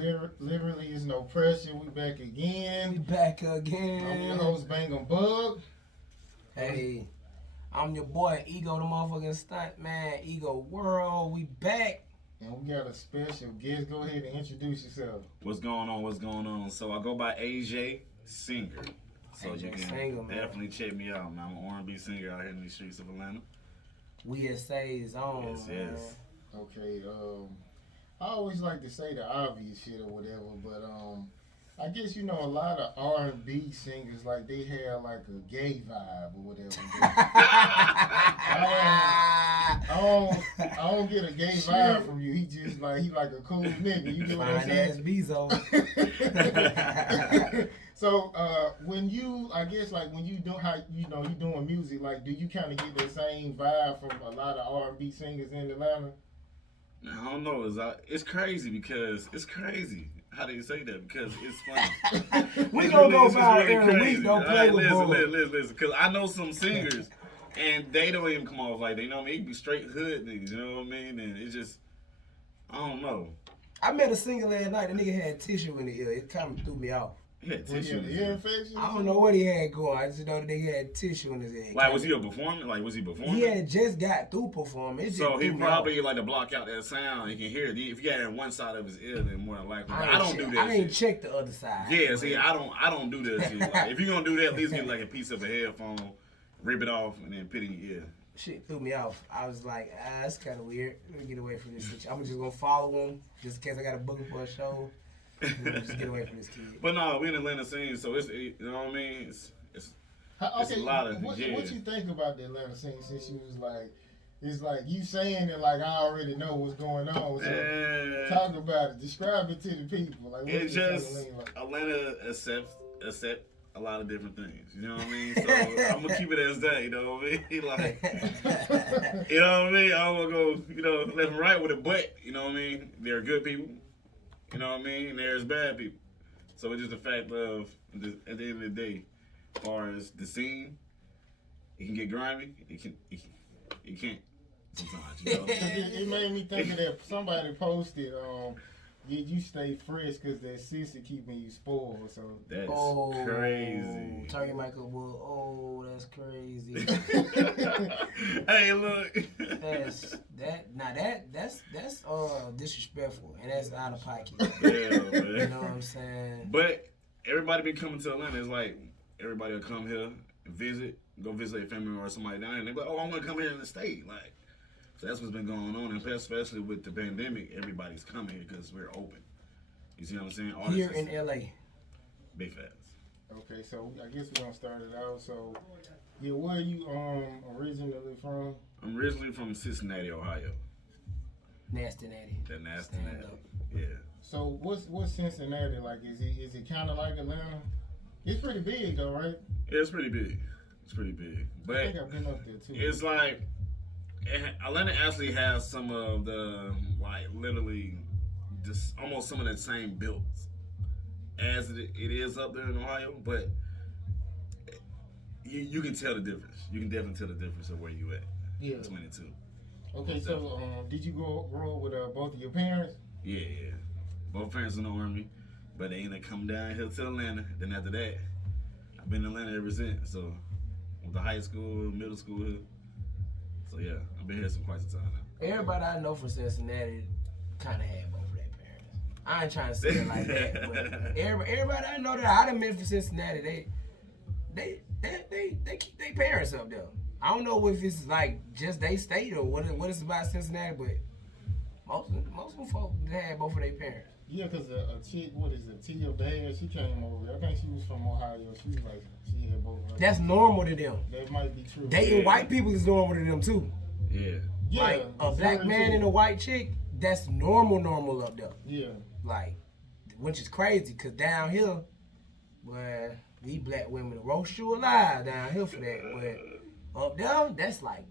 Literally is no pressure. We back again. We back again. I'm your host, Bangum Bug. Hey, I'm your boy, Ego the motherfucking stunt man, Ego World. We back. And we got a special guest. Go ahead and introduce yourself. What's going on? What's going on? So I go by AJ Singer. So AJ you can Singer, definitely check me out, man. I'm an R&B singer out here in the streets of Atlanta. We SA's on, Yes, man. yes. Okay, I always like to say the obvious shit or whatever, but I guess a lot of R&B singers like they have like a gay vibe or whatever. I don't get a gay vibe from you. He like a cool nigga. You get what I'm Fine saying? ass Bezo. So when you doing music, like do you kind of get the same vibe from a lot of R&B singers in Atlanta? I don't know. It's crazy because it's crazy. How do you say that? Because it's funny. We It's gonna really- go it's about really every crazy. week. Don't play Alright, with listen, bull. listen. Because I know some singers, and they don't even come off like they know me. They be straight hood niggas. You know what I mean? And it's just, I don't know. I met a singer last night. The nigga had tissue in the ear. It kind of threw me off. He had Well, tissue. in his ear ear. infection? I don't know what he had going. I just know the nigga had tissue in his ear. Like, was he a performer? Like, was he performing? He had just got through performing. It just So he threw me probably off. like to block out that sound. He can hear it. If you had one side of his ear, then more than likely. But I ain't don't do check- that. I ain't shit. checked the other side. Yeah, see, I don't do that shit. Like, if you're gonna do that, at least get like a piece of a headphone, rip it off, and then put it in your ear. Shit threw me off. I was like, that's kind of weird. Let me get away from this shit. I'm just gonna follow him just in case I got to book him for a show. Just get away from this kid. But no, we in Atlanta scene, so you know what I mean? It's It's a lot of what yeah. you think about the Atlanta scene since you was like, it's like you saying it like I already know what's going on. So talk about it. Describe it to the people. Like It's what's just like? Atlanta accept a lot of different things. You know what I mean? So I'm gonna keep it as that. You know what I mean? Like, you know what I mean? I don't wanna go, left and right with it, but you know what I mean? There are good people. You know what I mean? There's bad people. So it's just a fact of at the end of the day, as far as the scene, it can get grimy. It can't sometimes. You know? It made me think of that. Somebody posted, you stay fresh because that sister keeping you spoiled. So That's crazy. Turkey Michael Wood. Oh, that's crazy. Hey, look. That's disrespectful and that's out of pocket. Yeah, man. You know what I'm saying? But everybody be coming to Atlanta. It's like everybody will come here, go visit a family or somebody down there. And they be like, oh, I want to come here in the state. Like, so that's what's been going on. And especially with the pandemic, everybody's coming here because we're open. You see what I'm saying? Artists Here in LA. big fast. okay, so I guess we're gonna start it out. So yeah, where are you originally from? I'm originally from Cincinnati, Ohio. Nasty Natty. That nasty Stand natty. up. Yeah. So what's Cincinnati like? Is it kind of like Atlanta? It's pretty big though, right? Yeah, it's pretty big. It's pretty big. I But think I've been up there too. it's like Atlanta actually has some of the literally just almost some of the same builds as it is up there in Ohio, but you can tell the difference. You can definitely tell the difference of where you at between the two. Okay, so did you grow up with both of your parents? Yeah. Both parents in the Army, but they ended up coming down here to Atlanta. Then after that, I've been in Atlanta ever since. So went to high school, middle school here. So yeah, I've been here quite some time now. Everybody I know from Cincinnati kind of had both of their parents. I ain't trying to say it like that, but everybody I know that I done met from Cincinnati, they keep their parents up there. I don't know if it's like just they state or what it's about Cincinnati, but most of them folks had both of their parents. Yeah, because a chick, Tia Bayer, she came over. I think she was from Ohio. She was like, she had both of her. That's normal to them. That might be true. Dating white people is normal to them too. Yeah. Yeah, Like a it's black very man true. and a white chick, that's normal up there. Yeah. Like, which is crazy, cause down here, well, these black women roast you alive down here for that. But up there, that's like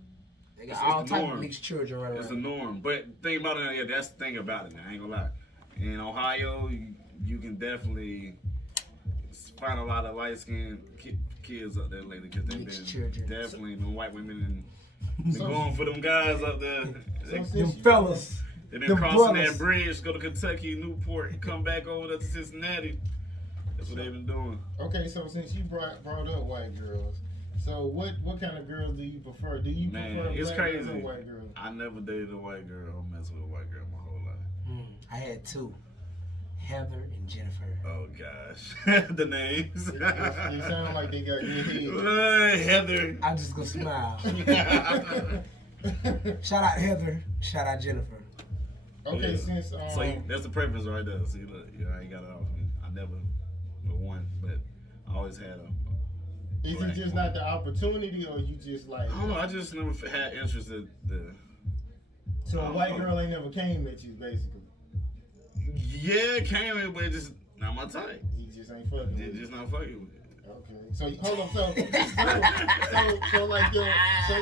they got It's all the type of norm. mixed children running It's the around. norm. But the thing about it, that's the thing about it. I ain't gonna lie. In Ohio, you can definitely find a lot of light skinned kids up there lately because they've Mixed been children. definitely the white women and been going for them guys up there. So Them fellas. They been crossing that bridge, go to Kentucky, Newport, come back over to Cincinnati. That's what they've been doing. Okay, so since you brought up white girls, so what kind of girls do you prefer? Do you prefer it's black crazy. girls or white girls? I never dated a white girl or messed with a white girl my whole life. I had two, Heather and Jennifer. Oh gosh, the names. They sound like they got good head. Heather. I'm just gonna smile. Shout out Heather. Shout out Jennifer. Okay, since so that's the preference right there. See, look, I ain't got it off me. I never won, but I always had a. Is it just not the opportunity, or you just like? I don't know. I just never had interest in the. So a white girl ain't never came at you, basically. Yeah, it came in, but it's just not my type. He just ain't fucking. With just not fucking with it. Okay. So hold on. So like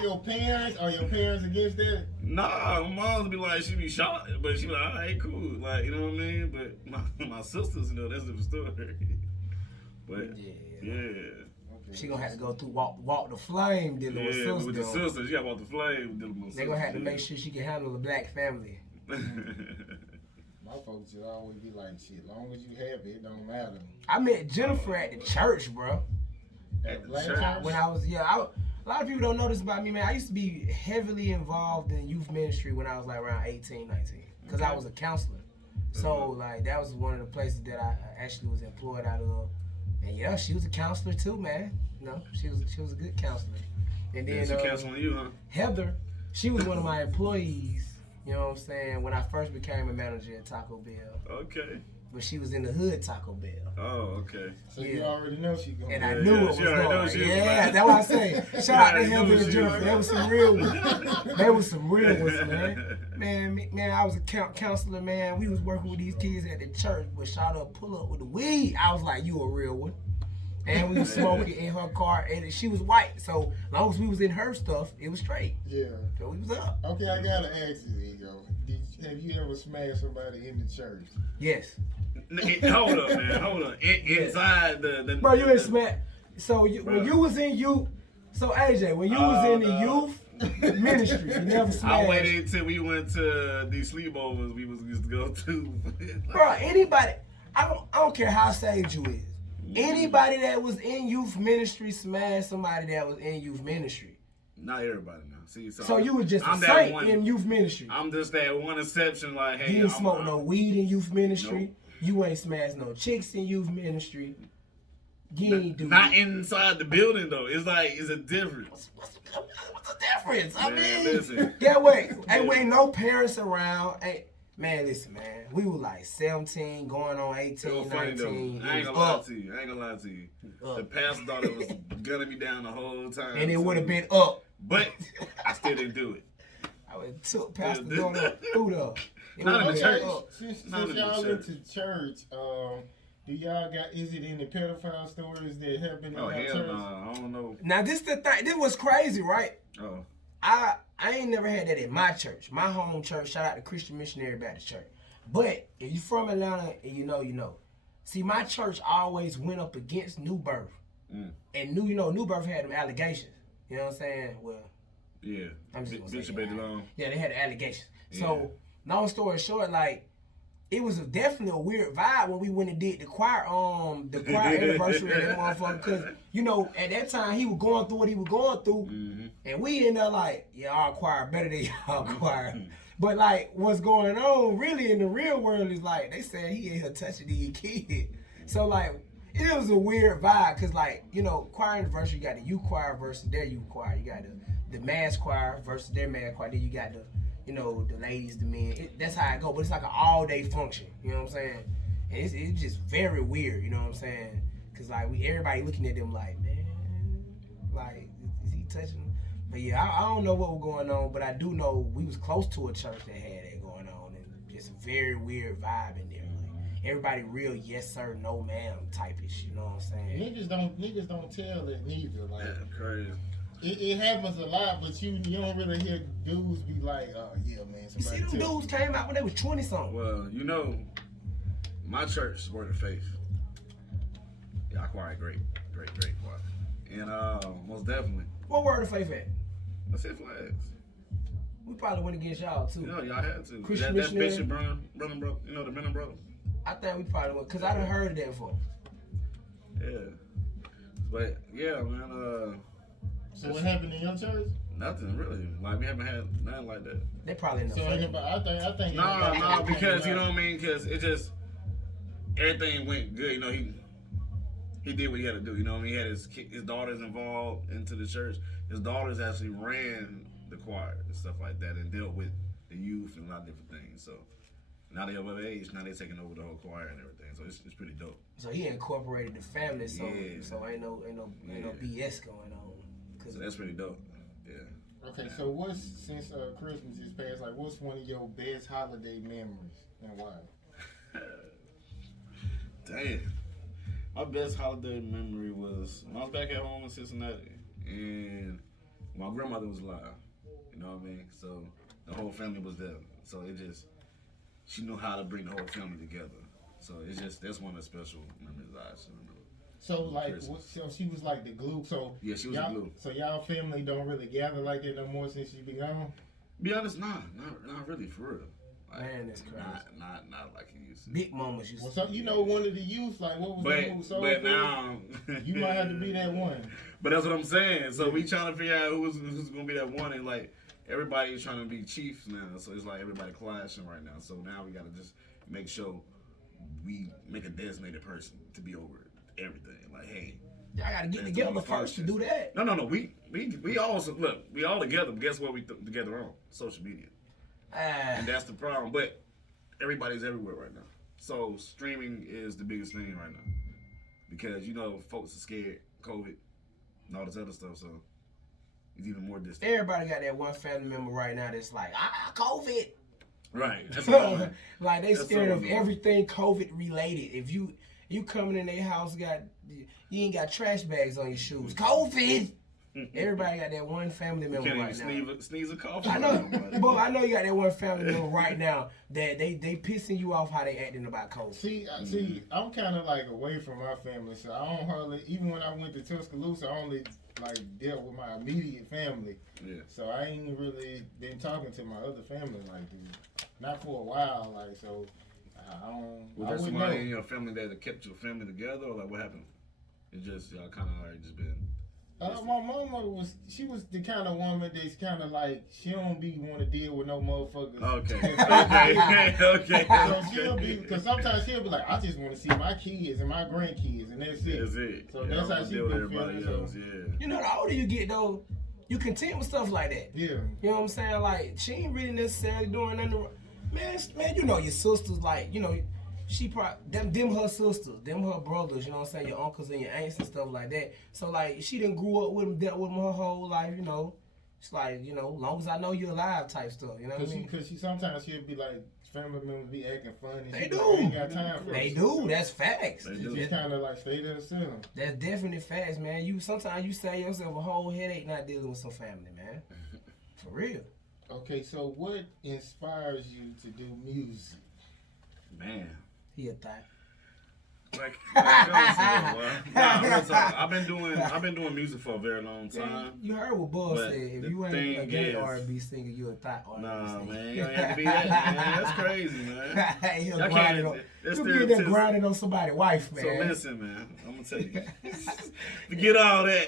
your parents, are your parents against that? Nah, my mom would be like, she be shocked, but she be like, all right, cool, like, you know what I mean. But my sisters, that's a different story. But yeah. Okay. She gonna have to go through walk the flame dealing with sisters. With the sisters, you gotta walk the flame dealing with sisters. They gonna have to make sure she can handle the black family. My folks should always be like, shit, as long as you happy, it don't matter. I met Jennifer at the church, bro. At the church? When I was, a lot of people don't know this about me, man. I used to be heavily involved in youth ministry when I was like around 18, 19. Because I was a counselor. So, like, that was one of the places that I actually was employed out of. And yeah, she was a counselor too, man. You know, she was a good counselor. And then she counseling you, huh? Heather, she was one of my employees. You know what I'm saying? When I first became a manager at Taco Bell. Okay. But she was in the hood Taco Bell. Oh, okay. So you already know she going. And I knew it was going. Yeah, that's what I say. Shout out to Heather and Jennifer. There was some real ones. There was some real ones, man. Man, I was a counselor, man. We was working with these kids at the church, but shout out pull up with the weed. I was like, you a real one. And we was smoking in her car, and she was white. So as long as we was in her stuff, it was straight. Yeah. So we was up. Okay, I gotta ask you, Ego. Have you ever smashed somebody in the church? Yes. Hold up, man. Hold up. Inside the bro, you ain't smash. So when you was in youth, so AJ, when you was in the youth ministry, you never smashed. I waited until we went to these sleepovers we used to go to. Bro, anybody, I don't care how saved you is. Anybody that was in youth ministry smashed somebody that was in youth ministry. Not everybody now. See, so you was just a saint in youth ministry. I'm just that one exception. Like, hey, you didn't smoke no weed in youth ministry. Nope. You ain't smashed no chicks in youth ministry. You ain't do not inside the building though. It's like it's a difference. What's the difference? I mean, listen. Yeah, wait. Ain't no parents around. Man, listen, man. We were like 17, going on 18, 19. I ain't gonna lie to you. The pastor thought it was gunning me down the whole time. And it would have been up. But I still didn't do it. I would have took Pastor going up through the. Not in the church. Since y'all into church, do y'all got, is it any pedophile stories that happen in our church? I don't know. Now this the thing, this was crazy, right? Oh. I ain't never had that in my church. My home church, shout out to Christian Missionary Baptist Church. But if you from Atlanta and you know. See, my church always went up against New Birth. And New Birth had them allegations. You know what I'm saying? Well, yeah. I'm just gonna Bishop say yeah, they had allegations. Yeah. So, long story short, like, it was definitely a weird vibe when we went and did the choir anniversary of that motherfucker. Because, at that time, he was going through what he was going through. Mm-hmm. And we in there like, yeah, our choir better than y'all choir. But, like, what's going on really in the real world is, like, they said he in here touching these kids. So, like, it was a weird vibe because, like, choir anniversary, you got the youth choir versus their youth choir. You got the mass choir versus their mass choir. Then you got the ladies, the men. That's how it go. But it's like an all-day function. You know what I'm saying? And it's just very weird. You know what I'm saying? Because, like, everybody looking at them like, man, like, is he touching them? But, yeah, I don't know what was going on, but I do know we was close to a church that had that going on. And it's a very weird vibe in there. Everybody real yes sir, no ma'am type-ish, you know what I'm saying? Niggas don't tell it neither. Like, yeah, crazy. It happens a lot, but you don't really hear dudes be like, oh yeah, man. You see them dudes came out when they was 20-something. Well, my church is Word of Faith. Yeah, I choir great choir. And most definitely. What Word of Faith at? I said Flags. We probably went against y'all too. You know, y'all had to. Christian That's missionary. Bishop Brennan, bro. You know the Brennan brothers. I think we probably went because I done heard of that before. Yeah. But yeah, man. So what happened in your church? Nothing really. Like we haven't had nothing like that. They probably in the So front. anybody, I think. No, because you know what I mean. Because it just everything went good. You know, he did what he had to do. You know what I mean. He had his daughters involved into the church. His daughters actually ran the choir and stuff like that, and dealt with the youth and a lot of different things. So now they're of age. Now they're taking over the whole choir and everything. So it's pretty dope. So he incorporated the family. So Yeah. so ain't no BS going on. So that's pretty dope. Yeah. Okay, so what's since Christmas is past? Like, what's one of your best holiday memories and why? Damn. My best holiday memory was when I was back at home in Cincinnati and my grandmother was alive. You know what I mean? So the whole family was there. So she knew how to bring the whole family together. So that's one of the special memories I should remember. So like, so she was like the glue. So yeah, she was the glue. So y'all family don't really gather like that no more since she been gone. Be honest, not really for real. Like, Man, that's crazy. Not like he used to. Big mamas used to. So you know, one of the youth, like what was the move? So but now you might have to be that one. But that's what I'm saying. So we trying to figure out who's gonna be that one, and like everybody's trying to be chiefs now. So it's like everybody clashing right now. So now we gotta just make sure we make a designated person to be over everything. Like, hey, y'all gotta get together first to do that. No. We all look. We all together. But guess what? We together on social media. And that's the problem. But everybody's everywhere right now. So streaming is the biggest thing right now. Because, you know, folks are scared, COVID, and all this other stuff. So it's even more distant. Everybody got that one family member right now that's like, COVID. Right. That's what like they scared of everything COVID related. If you coming in their house, you ain't got trash bags on your shoes. COVID. Everybody got that one family member right now. Sneeze a cough. I know, but I know you got that one family member right now that they pissing you off how they acting about COVID. See, I'm kind of like away from my family, so I don't hardly. Even when I went to Tuscaloosa, I only like dealt with my immediate family. Yeah. So I ain't really been talking to my other family like that. Not for a while, like so. I don't. Was there somebody in your family that kept your family together, or like what happened? It just y'all kind of already just been. My mama was the kind of woman that's kind of like she don't be want to deal with no motherfuckers. Okay. So she'll be because sometimes she'll be like, I just want to see my kids and my grandkids and that's it. That's it. So that's how she deal with be everybody feeling. else. So. Yeah. You know, the older you get though, you content with stuff like that. Yeah. You know what I'm saying? Like she ain't really necessarily doing nothing. Man, you know your sisters like you know. She probably them her sisters, them her brothers, you know what I'm saying, your uncles and your aunts and stuff like that. So like she didn't grew up with them, dealt with them her whole life, you know. It's like, you know, long as I know you're alive type stuff, you know what I mean? Because sometimes she'll be like family members be acting funny. They do. Like, ain't got time for They it. do. That's facts. They She do. just kind of like stay to herself. That's definitely facts, man. Sometimes you save yourself a whole headache not dealing with some family, man. For real. Okay, so what inspires you to do music? Man. He a thought. Like, I've been doing music for a very long time. You heard what Buzz But said. If the you ain't a thing gay is- R&B singer, you a thought R&B Nah, singer. man, you don't have to be that, man. That's crazy, man. He'll Y'all grind it can't- on. that's You get that stereotypical. grinding on somebody's wife, man. So listen, man, I'm gonna tell you. Forget all that.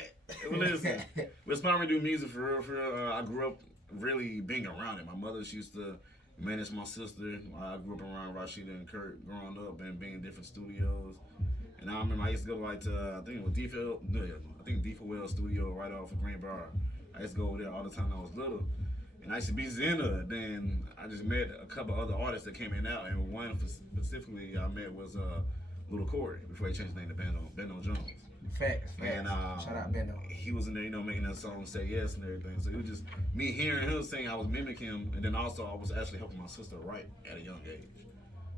Listen, it's fun to do music for real. I grew up really being around it. My mother, she used to manage my sister. I grew up around Rashida and Kurt growing up and being in different studios. And I remember I used to go like to I think it was D4Well studio right off of Green Bar. I used to go over there all the time when I was little. And I used to be Zena. Then I just met a couple other artists that came in and out. And one specifically I met was Little Corey before he changed his name to Bendo Jones. Facts. And Shout out Bendo. he was in there, you know, making that song Say Yes and everything. So it was just me hearing him sing, I was mimicking him, and then also I was actually helping my sister write at a young age,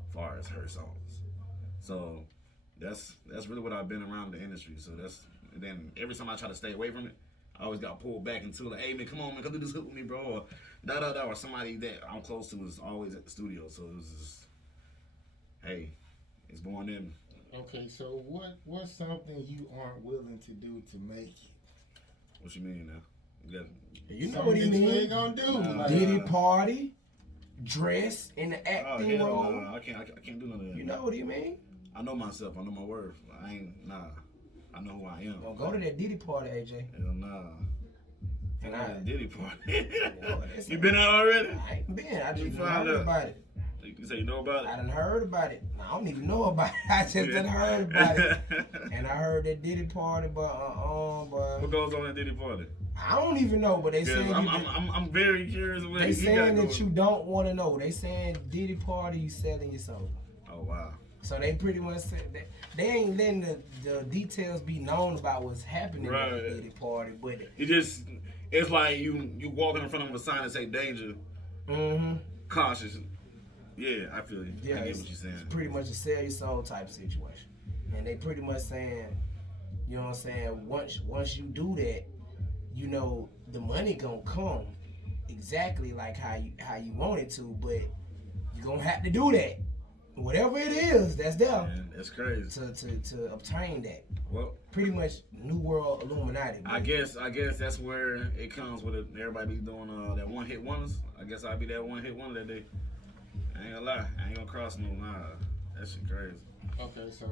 as far as her songs. So that's really what I've been around the industry. So and then every time I try to stay away from it, I always got pulled back into like, hey man, come on man, come do this hook with me, bro, or or somebody that I'm close to is always at the studio. So it was just, hey, it's going in. Okay, so what's something you aren't willing to do to make it? What you mean now? Yeah. You know what he mean? Gonna do. Diddy party, dress in the Oh, acting hell role. no. I can't do none of that. You know what he mean? I know myself. I know my worth. I ain't, nah. I know who I am. Don't go to that Diddy party, AJ. Hell nah. And I Diddy party. know, You been out already? I ain't been. I You just found heard out. about it. You say you know about it? I done heard about it. I don't even know about it. I just done heard about it. And I heard that Diddy party, but What goes on at Diddy party? I don't even know. But they saying I'm very curious. What they he saying got that you don't want to know. They saying Diddy party, you selling your soul. Oh wow. So they pretty much said that they ain't letting the details be known about what's happening at the Diddy party, but It's like you walking in front of a sign that say danger, cautious. Yeah, I feel you. Yeah, I get it's, what you're saying. it's pretty much a sell your soul type situation, and they pretty much saying, you know what I'm saying? Once you do that, you know the money gonna come exactly like how you want it to, but you gonna have to do that. Whatever it is, that's there. Man, that's crazy. To obtain that. Well, Pretty much New World Illuminati. I guess that's where it comes with it. Everybody be doing that one hit wonders. I guess I'll be that one hit wonder that day. I ain't gonna lie. I ain't gonna cross no line. That shit crazy. Okay, so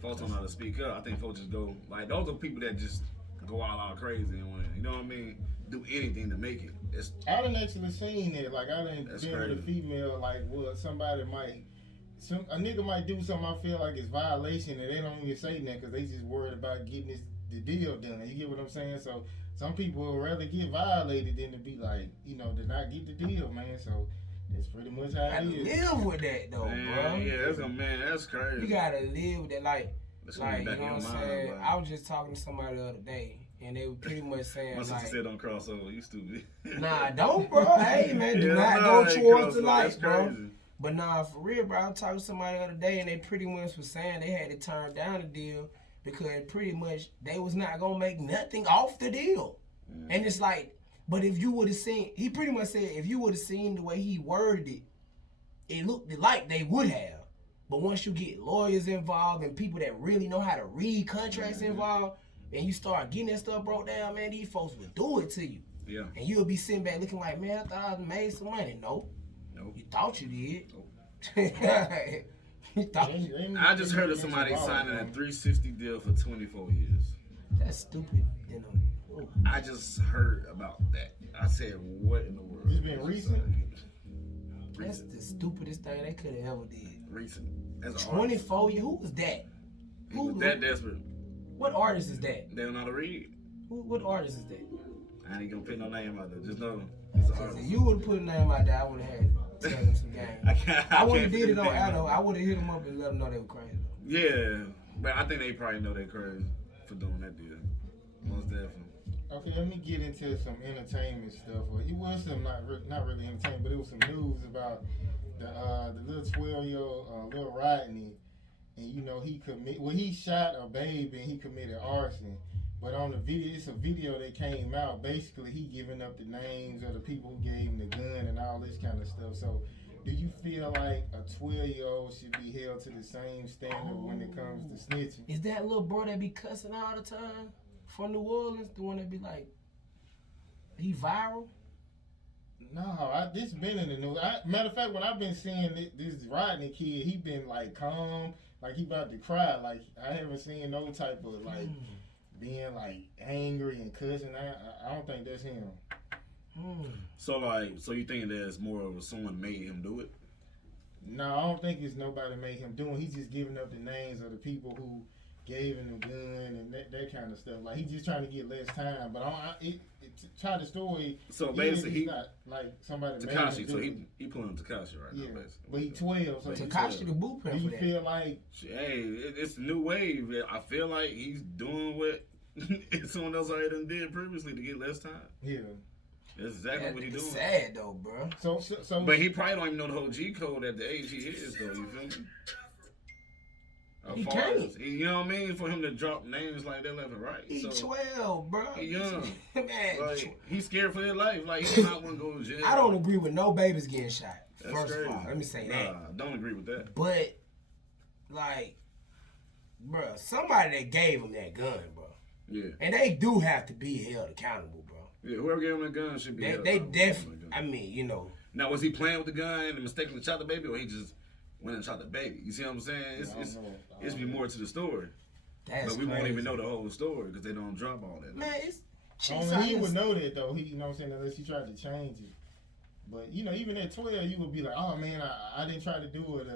Folks don't know how to speak up. I think folks just go like those are people that just go all out crazy and want you know what I mean, do anything to make it. It's I done actually seen it. Like I done That's been with a crazy. female. Like what somebody might. A nigga might do something I feel like it's violation and they don't even say that because they just worried about getting the deal done. You get what I'm saying? So some people would rather get violated than to be like, you know, to not get the deal, man. So that's pretty much how I it is. live with that though, bro. yeah, that's crazy. You gotta live with that, like That's you know gonna be what back in I'm your mind, saying. bro. I was just talking to somebody the other day, and they were pretty much saying My sister like, said don't cross over. You stupid. "Nah, don't, bro. Hey, man, do Yeah, not no, go I ain't towards cross the over. light, That's bro." crazy. But nah, for real, bro. I was talking to somebody the other day, and they pretty much was saying they had to turn down the deal because pretty much they was not gonna make nothing off the deal. And it's like, but if you would have seen, he pretty much said if you would have seen the way he worded it, it looked like they would have. But once you get lawyers involved and people that really know how to read contracts involved, and you start getting that stuff broke down, man, these folks will do it to you. Yeah. And you'll be sitting back looking like, man, I thought I made some money. Nope. Nope. You thought you did. Nope. You thought you I just heard of somebody signing a 360 deal for 24 years. That's stupid. You know. I just heard about that. I said, what in the world? It's been recent? That's the stupidest thing they could have ever did. Recent. As an 24 years. Who was that? He was that desperate. What artist is that? They don't know how to read. What artist is that? I ain't gonna put no name out there. Just know it's an Because artist. if you would have put a name out there, I would have had to tell them some game. I would have can't did it put on his name Addo. out I would have hit them up and let them know they were crazy. there. Yeah, but I think they probably know they crazy for doing that deal. Most definitely. Okay, let me get into some entertainment stuff. Well, it was some not really entertainment, but it was some news about the little 12-year-old little Rodney, and you know he shot a baby and he committed arson. But on the video, it's a video that came out. Basically, he giving up the names of the people who gave him the gun and all this kind of stuff. So, do you feel like a 12-year-old should be held to the same standard when it comes to snitching? Is that little bro that be cussing all the time from New Orleans? The one that be like, he viral? No, this been in the news. Matter of fact, when I've been seeing this Rodney kid, he been like calm, like he about to cry. Like I haven't seen no type of like being like angry and cussing. I don't think that's him. So you think there's more of someone made him do it? No, I don't think it's nobody made him do it. He's just giving up the names of the people who gave him the gun and that kind of stuff. Like he's just trying to get less time. But try the story. So basically, he's not like somebody. Takashi. So it. he pulling Takashi right Yeah, now, basically. but he 12. So Takashi the blueprint do for you that. feel like? Hey, it's a new wave. I feel like he's doing what someone else already done did previously to get less time. Yeah. That's exactly what he's doing. Sad though, bro. So But he probably don't even know the whole G code at the age he is, though. You feel me? He Far can't. as- you know what I mean? For him to drop names like that left and right. He So, 12, bro. he young. Man, like, he's scared for his life. Like, he's not going to go to jail. I don't agree with no babies getting shot. That's First crazy. of all, let me say that. Nah, don't agree with that. But, like, bro, somebody that gave him that gun, bro. Yeah. And they do have to be held accountable, bro. Yeah, whoever gave him the gun should be. They definitely. I mean, you know. Now, was he playing with the gun and mistakenly shot the baby, or he just went and shot the baby? You see what I'm saying? It's be more to the story. That's but we crazy. won't even know the whole story because they don't drop all that. Man, it's. Only he would know that though. He, you know what I'm saying, unless he tried to change it. But you know, even at 12, you would be like, "Oh man, I didn't try to do it."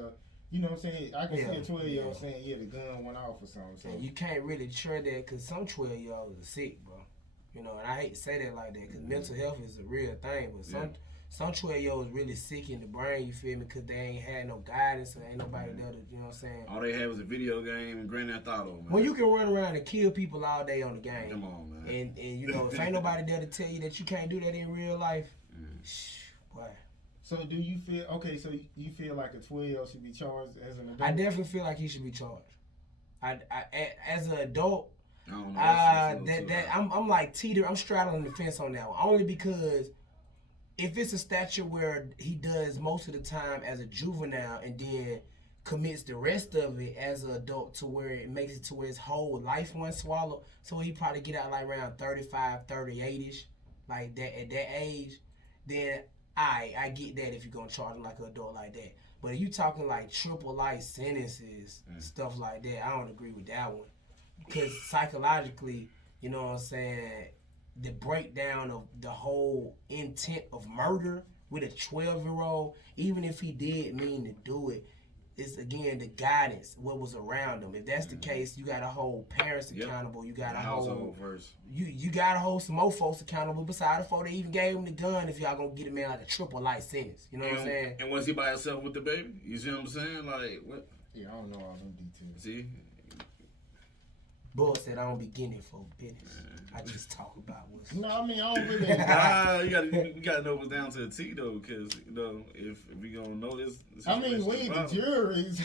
You know what I'm saying? I can see a 12-year-old saying, "Yeah, the gun went off or something." So. And you can't really trust that because some 12-year-olds are sick, bro. You know, and I hate to say that like that because mental health is a real thing. But some 12-year-olds really sick in the brain. You feel me? Because they ain't had no guidance and ain't nobody there to, you know what I'm saying? All they had was a video game and Grand Theft Auto, man. When you can run around and kill people all day on the game. Come on, man. And you know, if ain't nobody there to tell you that you can't do that in real life, boy. So do you feel so you feel like a 12-year-old should be charged as an adult? I definitely feel like he should be charged. I as an adult, I don't know. I'm like I'm straddling the fence on that one. Only because if it's a statute where he does most of the time as a juvenile and then commits the rest of it as an adult to where it makes it to where his whole life one swallow, so he probably get out like around 35, 38ish, like that at that age, then I get that if you're gonna charge him like an adult like that. But if you talking like triple life sentences, stuff like that, I don't agree with that one. Because psychologically, you know what I'm saying, the breakdown of the whole intent of murder with a 12-year-old, even if he did mean to do it, it's again the guidance, what was around him. If that's the case, you got to hold parents accountable. You got to hold you got to hold some more folks accountable besides the folks that even gave him the gun. If y'all gonna get him in like a triple life sentence, you know what I'm saying? And was he by himself with the baby? You see what I'm saying? Like what? Yeah, I don't know all them details. See. Bull said I don't be getting it for business. I just talk about what's. No, I mean I don't really. You gotta know what's down to the T though, because you know if we gonna know this. I mean, we ain't the juries.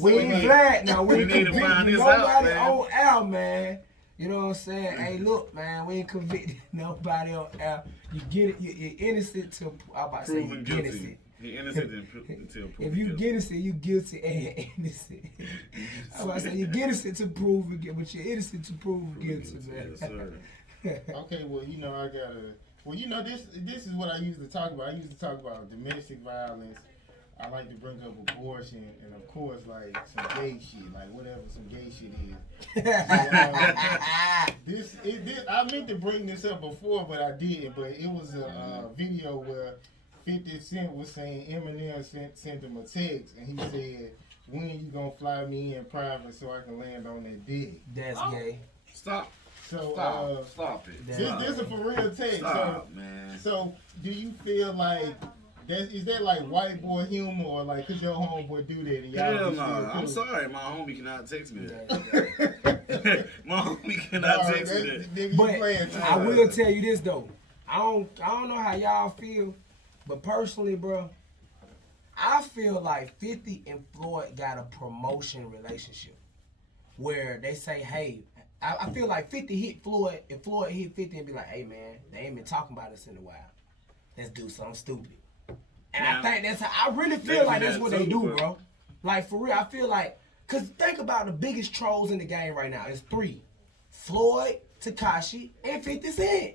We ain't glad now. We need to find this nobody out, on air, man. You know what I'm saying? Hey, look, man, we ain't convicted nobody on air. You get it. You're innocent till I'm about to say you're guilty. innocent. He innocent until proven if you guilty. innocent, you guilty and innocent. I was about to say you're innocent to prove guilty, but you're innocent to prove guilty, man. Yes, sir. Okay, well, you know, I gotta. Well, you know, this is what I used to talk about. I used to talk about domestic violence. I like to bring up abortion, and of course, like some gay shit, like whatever some gay shit is. So, I meant to bring this up before, but I didn't. But it was a video where 50 Cent was saying Eminem sent him a text, and he said, "When you gonna fly me in private so I can land on that dick?" That's gay. Stop. So Stop it. This is a for real text. Stop, man. So do you feel like is that like white boy humor, or like could your homeboy do that? And y'all Hell be no. still cool? I'm sorry, my homie cannot text me that. My homie cannot text me that. Nigga, But you playing I will tell you this though. I don't know how y'all feel, but personally, bro, I feel like 50 and Floyd got a promotion relationship where they say, hey, I feel like 50 hit Floyd and Floyd hit 50 and be like, hey man, they ain't been talking about us in a while. Let's do something stupid. And I think that's how, I really feel like that's what they do, bro. Like for real, I feel like, cause think about the biggest trolls in the game right now. It's 3. Floyd, Tekashi, and 50 Cent.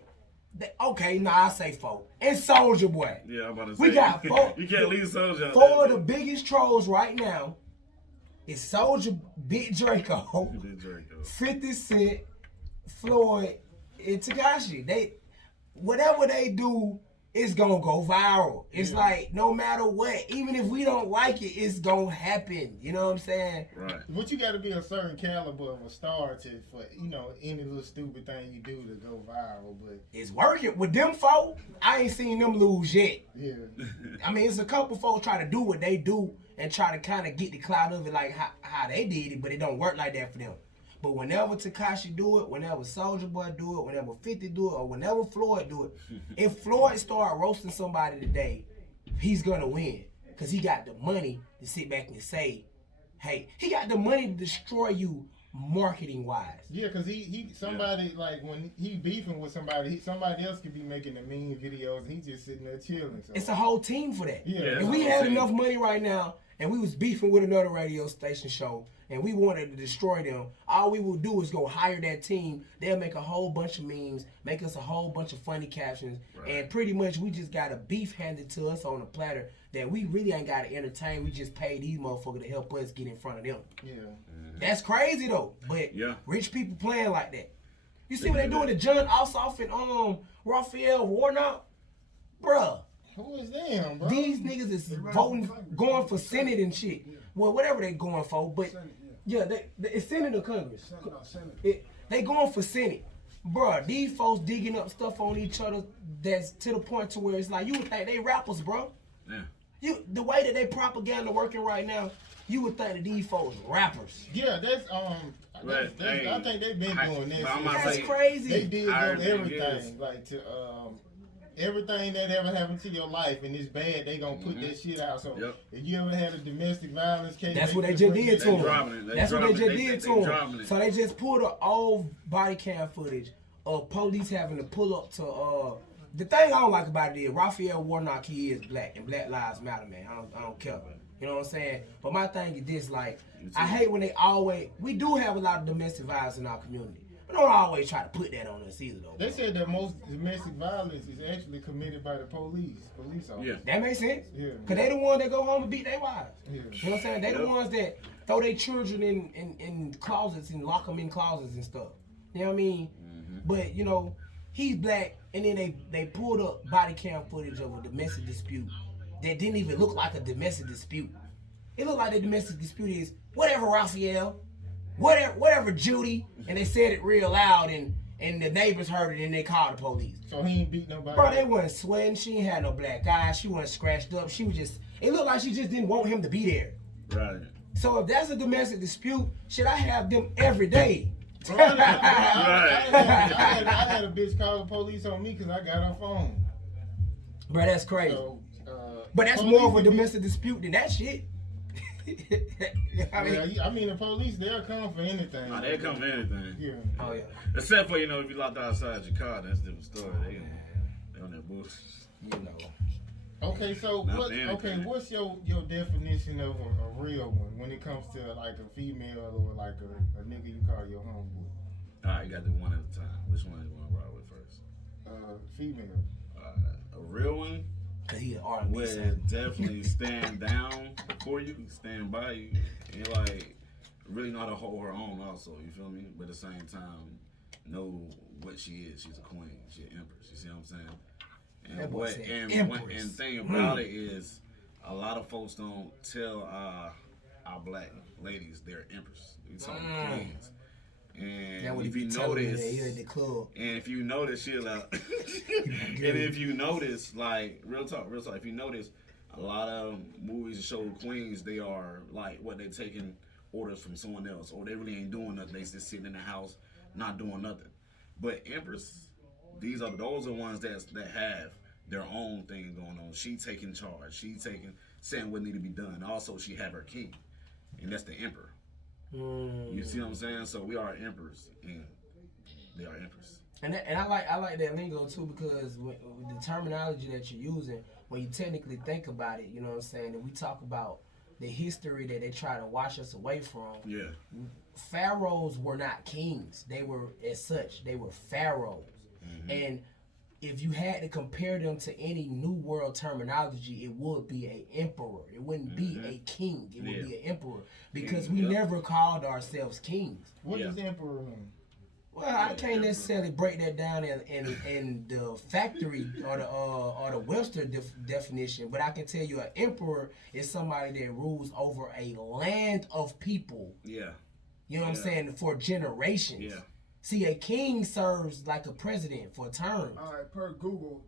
Okay, nah, I say 4. And Soulja Boy. Yeah, I'm about to say. We got 4. You can't leave Soulja out 4 of the biggest trolls right now is Soulja, Big Draco, 50 Cent, Floyd, and Tekashi. They, whatever they do, it's gonna go viral. It's like no matter what, even if we don't like it, it's gonna happen. You know what I'm saying? Right. But you got to be a certain caliber of a star for any little stupid thing you do to go viral. But it's working with them folk. I ain't seen them lose yet. yeah, I mean, it's a couple folks try to do what they do and try to kind of get the clout of it like how they did it, but it don't work like that for them. But whenever Tekashi do it, whenever Soulja Boy do it, whenever 50 do it, or whenever Floyd do it, if Floyd start roasting somebody today, he's gonna win. Cause he got the money to sit back and say, hey, he got the money to destroy you marketing wise. Yeah, cause he somebody like when he beefing with somebody, somebody else could be making the mean videos and he just sitting there chilling. So. It's a whole team for that. Yeah. If we had enough money right now and we was beefing with another radio station show, and we wanted to destroy them, all we would do is go hire that team. They'll make a whole bunch of memes, make us a whole bunch of funny captions, and pretty much we just got a beef handed to us on a platter that we really ain't got to entertain. We just pay these motherfuckers to help us get in front of them. Yeah. That's crazy though. But rich people playing like that. You see what they doing to John Ossoff and Raphael Warnock? Bruh. Who is them, bro? These niggas is voting, going for Senate and shit. Well, whatever they going for, but it's Senate or Congress. They going for Senate. Bruh, these folks digging up stuff on each other that's to the point to where it's like, you would think they rappers, bro. Yeah. The way that they propaganda working right now, you would think that these folks rappers. Yeah, I think they've been doing this. That's crazy. They did everything, like to everything that ever happened to your life and it's bad, they gonna put that shit out. So if you ever had a domestic violence case, that's what they just did to him. That's what they just did to him. So they just pulled an old body cam footage of police having to pull up to the thing I don't like about it is Raphael Warnock, he is black and Black Lives Matter, man. I don't care. You know what I'm saying? But my thing is this, like, I hate when we do have a lot of domestic violence in our community. But don't always try to put that on us either, though. They said that most domestic violence is actually committed by the police officers. Yeah. That makes sense. Yeah. Because they the ones that go home and beat their wives. Yeah. You know what I'm saying? They the ones that throw their children in closets and lock them in closets and stuff. You know what I mean? But, you know, he's black, and then they pulled up body cam footage of a domestic dispute that didn't even look like a domestic dispute. It looked like the domestic dispute is, whatever, Raphael, whatever, Judy, and they said it real loud, and the neighbors heard it, and they called the police. So he ain't beat nobody? Bro, they wasn't sweating. She ain't had no black eye. She wasn't scratched up. She was just, it looked like she just didn't want him to be there. Right. So if that's a domestic dispute, should I have them every day? Bro, I had a bitch call the police on me because I got her phone. Bro, that's crazy. So, but that's more of a domestic dispute than that shit. I mean, the police, they'll come for anything. They'll come for anything. Yeah. Oh, yeah. Except for, if you locked outside your car, that's a different story. They on that bullshit. You know. Okay, so what's your definition of a real one when it comes to like a female or like a nigga you call your homeboy? All right, you got to do one at a time. Which one you want to ride with first? Female. A real one would definitely stand down for you, stand by you, and like really know how to hold her own also, you feel me? But at the same time, know what she is. She's a queen. She's an empress. You see what I'm saying? And thing about it is, a lot of folks don't tell our black ladies they're empress. We talking queens. And if you notice, she'll and if you notice, like real talk, if you notice, a lot of movies that show queens, they are like what they're taking orders from someone else, or they really ain't doing nothing. They just sitting in the house, not doing nothing. But empress, those are ones that have their own thing going on. She taking charge. She saying what need to be done. Also, she have her king, and that's the emperor. You see what I'm saying? So we are emperors, and they are empress. And I like that lingo too, because with the terminology that you're using, when you technically think about it, you know what I'm saying, and we talk about the history that they try to wash us away from. Yeah. Pharaohs were not kings. They were, as such, they were pharaohs. And if you had to compare them to any new world terminology, it would be an emperor. It wouldn't be a king. It would be an emperor, because we never called ourselves kings. What does emperor mean? Well, I can't necessarily break that down in the factory or the Webster definition, but I can tell you an emperor is somebody that rules over a land of people. Yeah. You know what I'm saying? For generations. Yeah. See, a king serves like a president for a term. All right, per Google,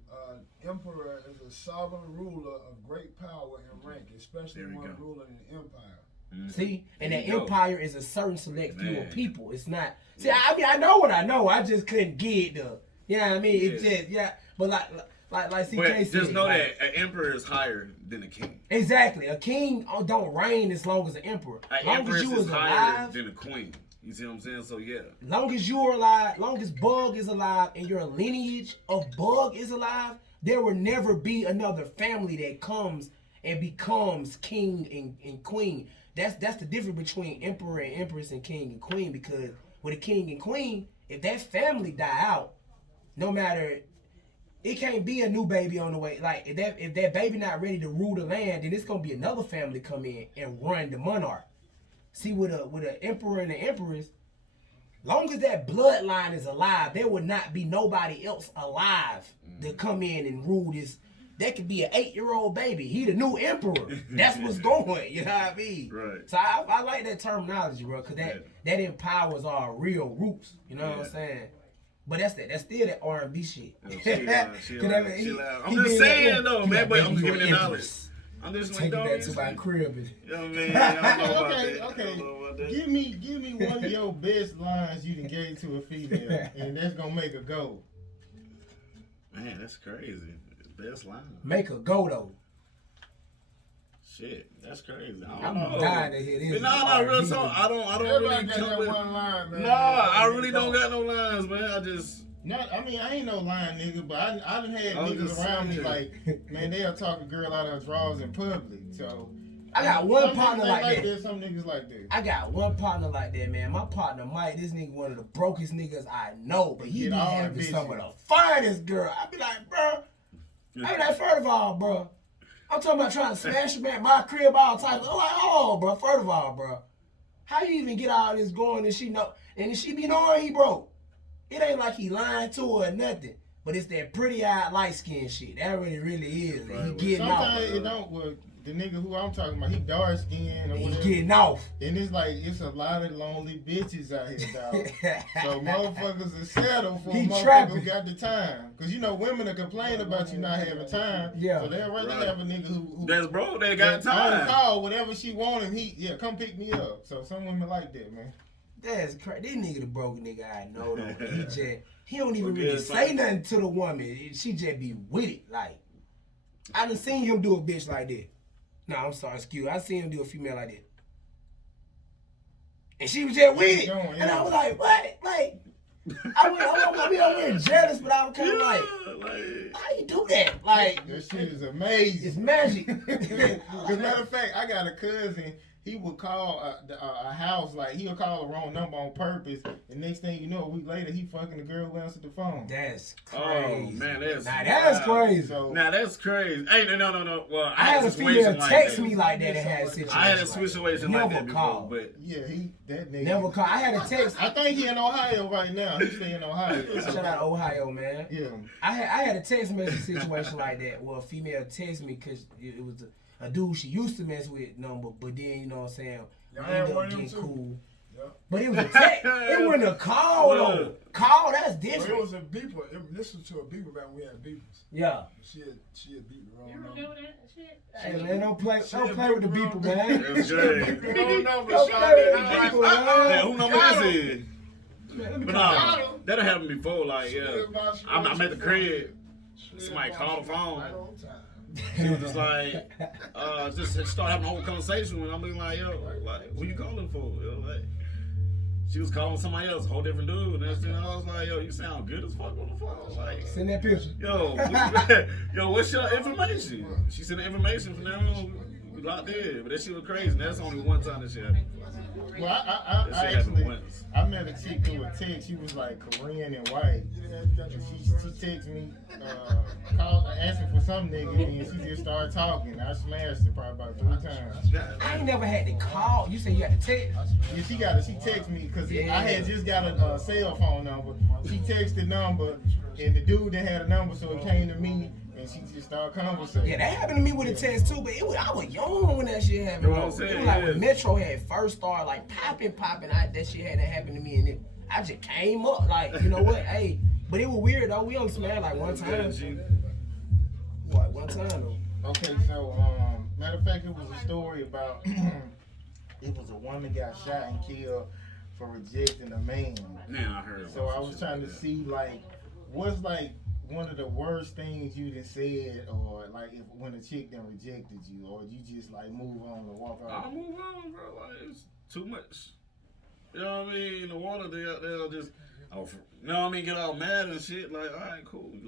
emperor is a sovereign ruler of great power and rank, especially one ruling an empire. See, and that empire is a certain select few of people. It's not. See, I mean, I know what I know. I just couldn't get the. You know what I mean? It's just but like CK said. Just know that an emperor is higher than a king. Exactly, a king don't reign as long as an emperor. An empress is higher than a queen. You see what I'm saying? So yeah. Long as you're alive, long as Bug is alive, and your lineage of Bug is alive, there will never be another family that comes and becomes king and queen. That's the difference between emperor and empress and king and queen, because with a king and queen, if that family die out, no matter, it can't be a new baby on the way. Like if that baby not ready to rule the land, then it's gonna be another family come in and run the monarch. See, with an emperor and an empress, long as that bloodline is alive, there would not be nobody else alive to come in and rule this. That could be an 8-year-old baby. He the new emperor. That's what's going. You know what I mean? Right. So I like that terminology, bro, because that empowers our real roots. You know what I'm saying? But that's still that R&B shit. I'm just saying though, man. But I'm just giving you knowledge. I'm just taking that to my crib. You know what I mean? I don't know about okay. Give me one of your best lines you can gave to a female, and that's gonna make her go. Man, that's crazy. Best line. Make her go though. Shit, that's crazy. I'm dying to hear this. No, real talk. I don't really come with one line, man. No, I really don't got no lines, man. I ain't no lying nigga, but I done had niggas around me like, man, they'll talk a girl out of her drawers in public. So I got one partner like that. Some niggas like that. I got one partner like that, man. My partner Mike, this nigga one of the brokest niggas I know, but he be having some of the finest girl. I be like, bro. I be like, first of all, bro, I'm talking about trying to smash him at my crib all types. I'm like, oh, bro, first of all, bro, how you even get all this going and she know, and she be knowing he broke? It ain't like he lying to her or nothing, but it's that pretty-eyed, light-skinned shit. That really is. Right. He getting off. Sometimes it don't work. The nigga who I'm talking about, he dark skinned or whatever. He getting off. And it's like, it's a lot of lonely bitches out here, dog. So motherfuckers are settled for a motherfucker who got the time. Because, you know, women are complaining about you not having time. Yeah. So they'd rather have a nigga who that's bro, they got time. On call, whatever she want him, come pick me up. So some women like that, man. That's crazy. This nigga the broke nigga I know, though. He don't even really say nothing to the woman. She just be with it. Like, I done seen him do a bitch like that. No, I'm sorry, excuse me. I seen him do a female like that. And she was just with it. And I was like, what? Like, I went jealous, but I was kind of like, how you do that? Like, that shit is amazing. It's magic. Because matter of fact, I got a cousin. He would call a house, like he'll call the wrong number on purpose, and next thing you know, a week later, he fucking the girl who answered the phone. That's crazy. Oh man, that's crazy. So, that's crazy. Hey, no. Well, I had a female text me like that and had a situation. I had a situation like that before, but yeah, that nigga never called. I had a text. I think he in Ohio right now. He stay in Ohio. Shout out Ohio, man. Yeah. I had a text message situation like that where a female texted me because it was a dude she used to mess with number, but then, you know what I'm saying, we ended up getting cool. Yeah. But it was a text. It wasn't a call, though. Call, that's different. But it was a beeper. This was to a beeper back when we had beepers. Yeah. She had beat the wrong number. You remember that shit? Hey, man, don't play with the beeper, man. That's great. Don't play with the beeper, man. Who number is it? But no, that'll happen before, like, yeah. I'm at the crib. Somebody called the phone. She was just like, just start having a whole conversation with me. I'm being like, yo, like, who you calling for? Yo, like, she was calling somebody else, a whole different dude. And that's, I was like, yo, you sound good as fuck on the phone. Like, send that picture. Yo, what's your information? She sent the information from now. We locked in, but that shit was crazy. And that's only one time that shit happened. Well, I actually, I met a chick through a text. She was like Korean and white. And she texted me, asking for some nigga, and she just started talking. I smashed her probably about 3 times. I ain't never had to call. You said you had to text? Yeah, she texted me because I had just got a cell phone number. She texted the number, and the dude that had a number, so it came to me. And she just started conversating. Yeah, that happened to me with the text too, but I was young when that shit happened. It was like when Metro had first started like popping, that shit hadn't happened to me, and I just came up like, you know what, hey. But it was weird though. We only smelled like one time. What? One time though. Okay, so matter of fact, it was a story about it was a woman got shot and killed for rejecting a man. Yeah, I heard. So I was trying to see like what's like one of the worst things you done said, or like if when a chick done rejected you, or you just like move on or walk out. I move on, bro. Like it's too much. You know what I mean? The water they'll just, you know what I mean? Get all mad and shit. Like, all right, cool. You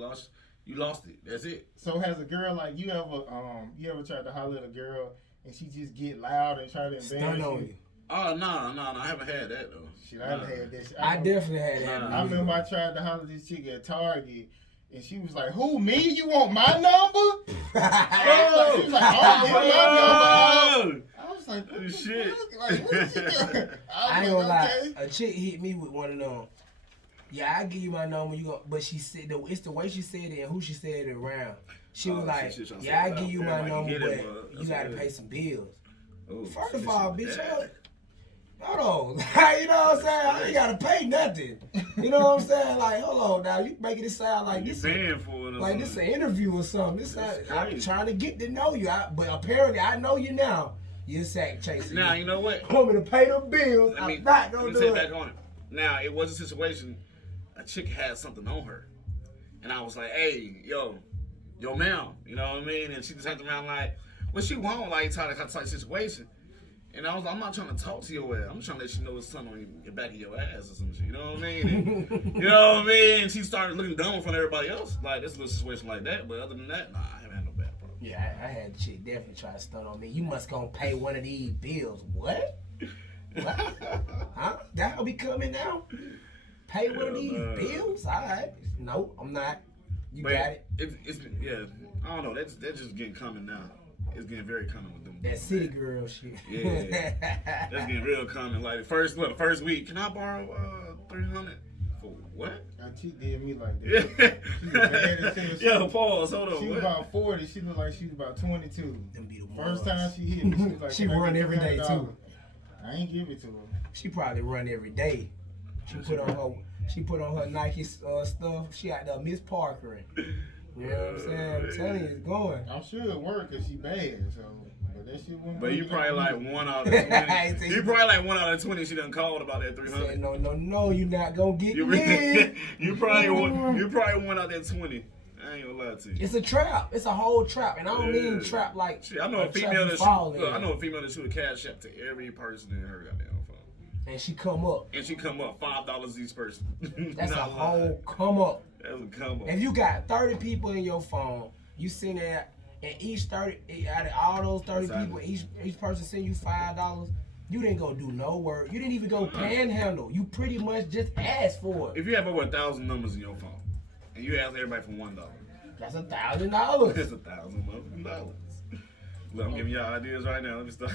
You lost it. That's it. So has a girl like you ever tried to holler at a girl and she just get loud and try to embarrass you? Oh no, I haven't had that though. Shit, I done had that shit. I definitely had that. I remember I tried to holler at this chick at Target. And she was like, "Who, me? You want my number?" She was like, "I don't want my number." I was like, "What shit?" Like, what is she doing? I ain't gonna lie. A chick hit me with one of them. Yeah, I give you my number. You go, but she said it's the way she said it and who she said it around. She was like, "Yeah, I give you my number, but you gotta pay some bills." First of all, bitch, hold on. You know what I'm saying? I ain't gotta pay nothing. You know what I'm saying? Like, hold on now. You making it sound like this paying for it, like this an interview or something. I'm trying to get to know you. But apparently I know you now. You're sack chasing. Now, you know what? Want me to pay them bills? I'm not gonna do it. Back on it. Now, it was a situation, a chick had something on her. And I was like, hey, yo, ma'am. You know what I mean? And she just turned around like, what she want? Like, type of situation. And I was like, I'm not trying to talk to your ass. I'm trying to let you know it's something on your back of your ass or some shit. You know what I mean? And, you know what I mean? And she started looking dumb in front of everybody else. Like, this little situation like that. But other than that, nah, I haven't had no bad problem. Yeah, I had a chick definitely try to stunt on me. You must gonna pay one of these bills. What? Huh? That how we coming now? Pay one of these bills? All right. No, I'm not. You got it. It's yeah. I don't know. That's just getting common now. It's getting very common with them. That city girl shit. Yeah, that's getting real common. Like the first week, can I borrow $300 for what? She did me like that. She was bad as hell. Yo, pause. Hold on. She was about 40. She looked like she was about 22. Them be the First time she hit me, she was like, she run every day too. I ain't give it to her. She probably run every day. She put on her Nike stuff. She out there Miss Parker. You know what I'm saying? I'm telling you, it's going. I'm sure it worked because she bad, so. But that shit won't. But you probably like 1 out of 20. You probably like 1 out of 20. She done called about that 300. Said, no, you're not gonna get me. You probably 1 out of 20. I ain't gonna lie to you. It's a trap. It's a whole trap, and I don't mean trap like. Shit, I know a female that shoot a cash app to every person in her goddamn phone. And she come up. $5 each person. That's a whole come up. That's a come up. If you got 30 people in your phone, you send that, and each 30 out of all those 30 people, each person send you $5. You didn't go do no work. You didn't even go panhandle. You pretty much just asked for it. If you have over 1,000 numbers in your phone, and you ask everybody for $1, that's $1,000. That's $1,000 motherfucking. Look, I'm giving y'all ideas right now. Let me start.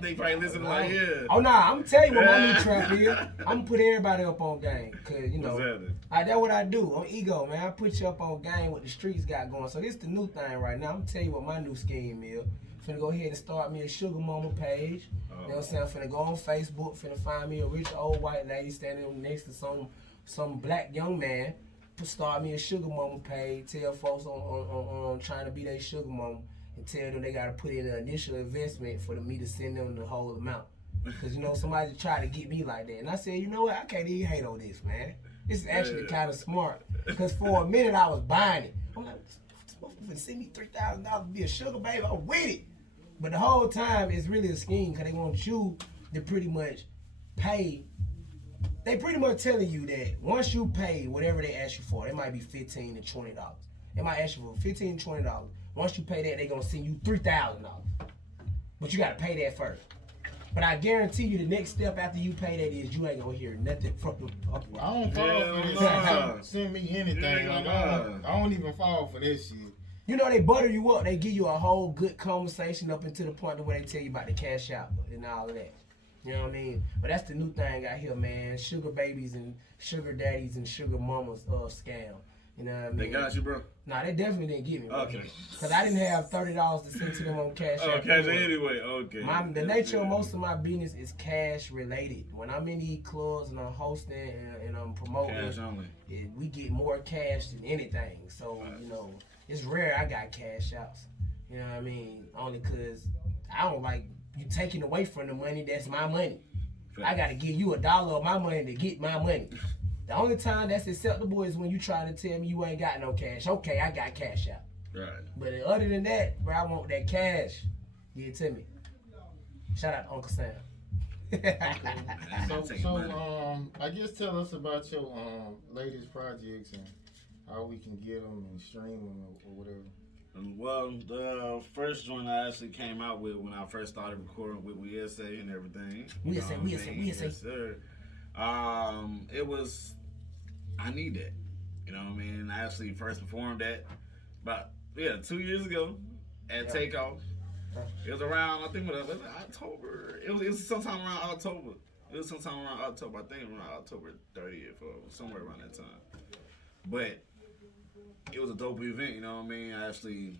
They probably listen like, yeah. Oh, nah, I'm telling you what my new trap is. I'm going to put everybody up on game. Because, you know, that's what I do. On ego, man. I put you up on game what the streets got going. So this is the new thing right now. I'm going to tell you what my new scheme is. Finna go ahead and start me a Sugar Mama page. You know what I'm saying? Finna go on Facebook. Finna find me a rich old white lady standing next to some black young man. Start me a Sugar Mama page. Tell folks on trying to be their Sugar Mama. And tell them they got to put in an initial investment for me to send them the whole amount. Because, you know, somebody tried to get me like that. And I said, you know what? I can't even hate on this, man. This is actually kind of smart. Because for a minute, I was buying it. I'm like, this motherfucker send me $3,000 to be a sugar baby. I'm with it. But the whole time, it's really a scheme because they want you to pretty much pay. They pretty much telling you that once you pay whatever they ask you for, it might be $15 to $20. They might ask you for $15 to $20. Once you pay that, they're going to send you $3,000. But you got to pay that first. But I guarantee you the next step after you pay that is you ain't going to hear nothing from them. I don't fall for this. Send me anything. Like, I don't even fall for this shit. You know, they butter you up. They give you a whole good conversation up until the point where they tell you about the cash out and all of that. You know what I mean? But that's the new thing out here, man. Sugar babies and sugar daddies and sugar mamas scam. You know what I mean? They got you, bro? Nah, they definitely didn't get me. Bro. Okay. Because I didn't have $30 to send to them on Cash App. Oh, Cash anyway. Okay. The nature of most of my business is cash related. When I'm in these clubs and I'm hosting and I'm promoting, cash only. We get more cash than anything. So, you know, it's rare I got cash outs. You know what I mean? Only because I don't like you taking away from the money. That's my money. I got to give you $1 of my money to get my money. The only time that's acceptable is when you try to tell me you ain't got no cash. Okay, I got cash out. Right. But other than that, bro, I want that cash. Give it to me. Shout out to Uncle Sam. So I guess tell us about your latest projects and how we can get them and stream them or whatever. Well, the first joint I actually came out with when I first started recording with We Say and everything. We Say. Yes, sir. It was, I Need That. You know what I mean? I actually first performed that about 2 years ago at Takeoff. It was around, I think, was it October? It was sometime around October. I think around October 30th or somewhere around that time. But it was a dope event, you know what I mean? I actually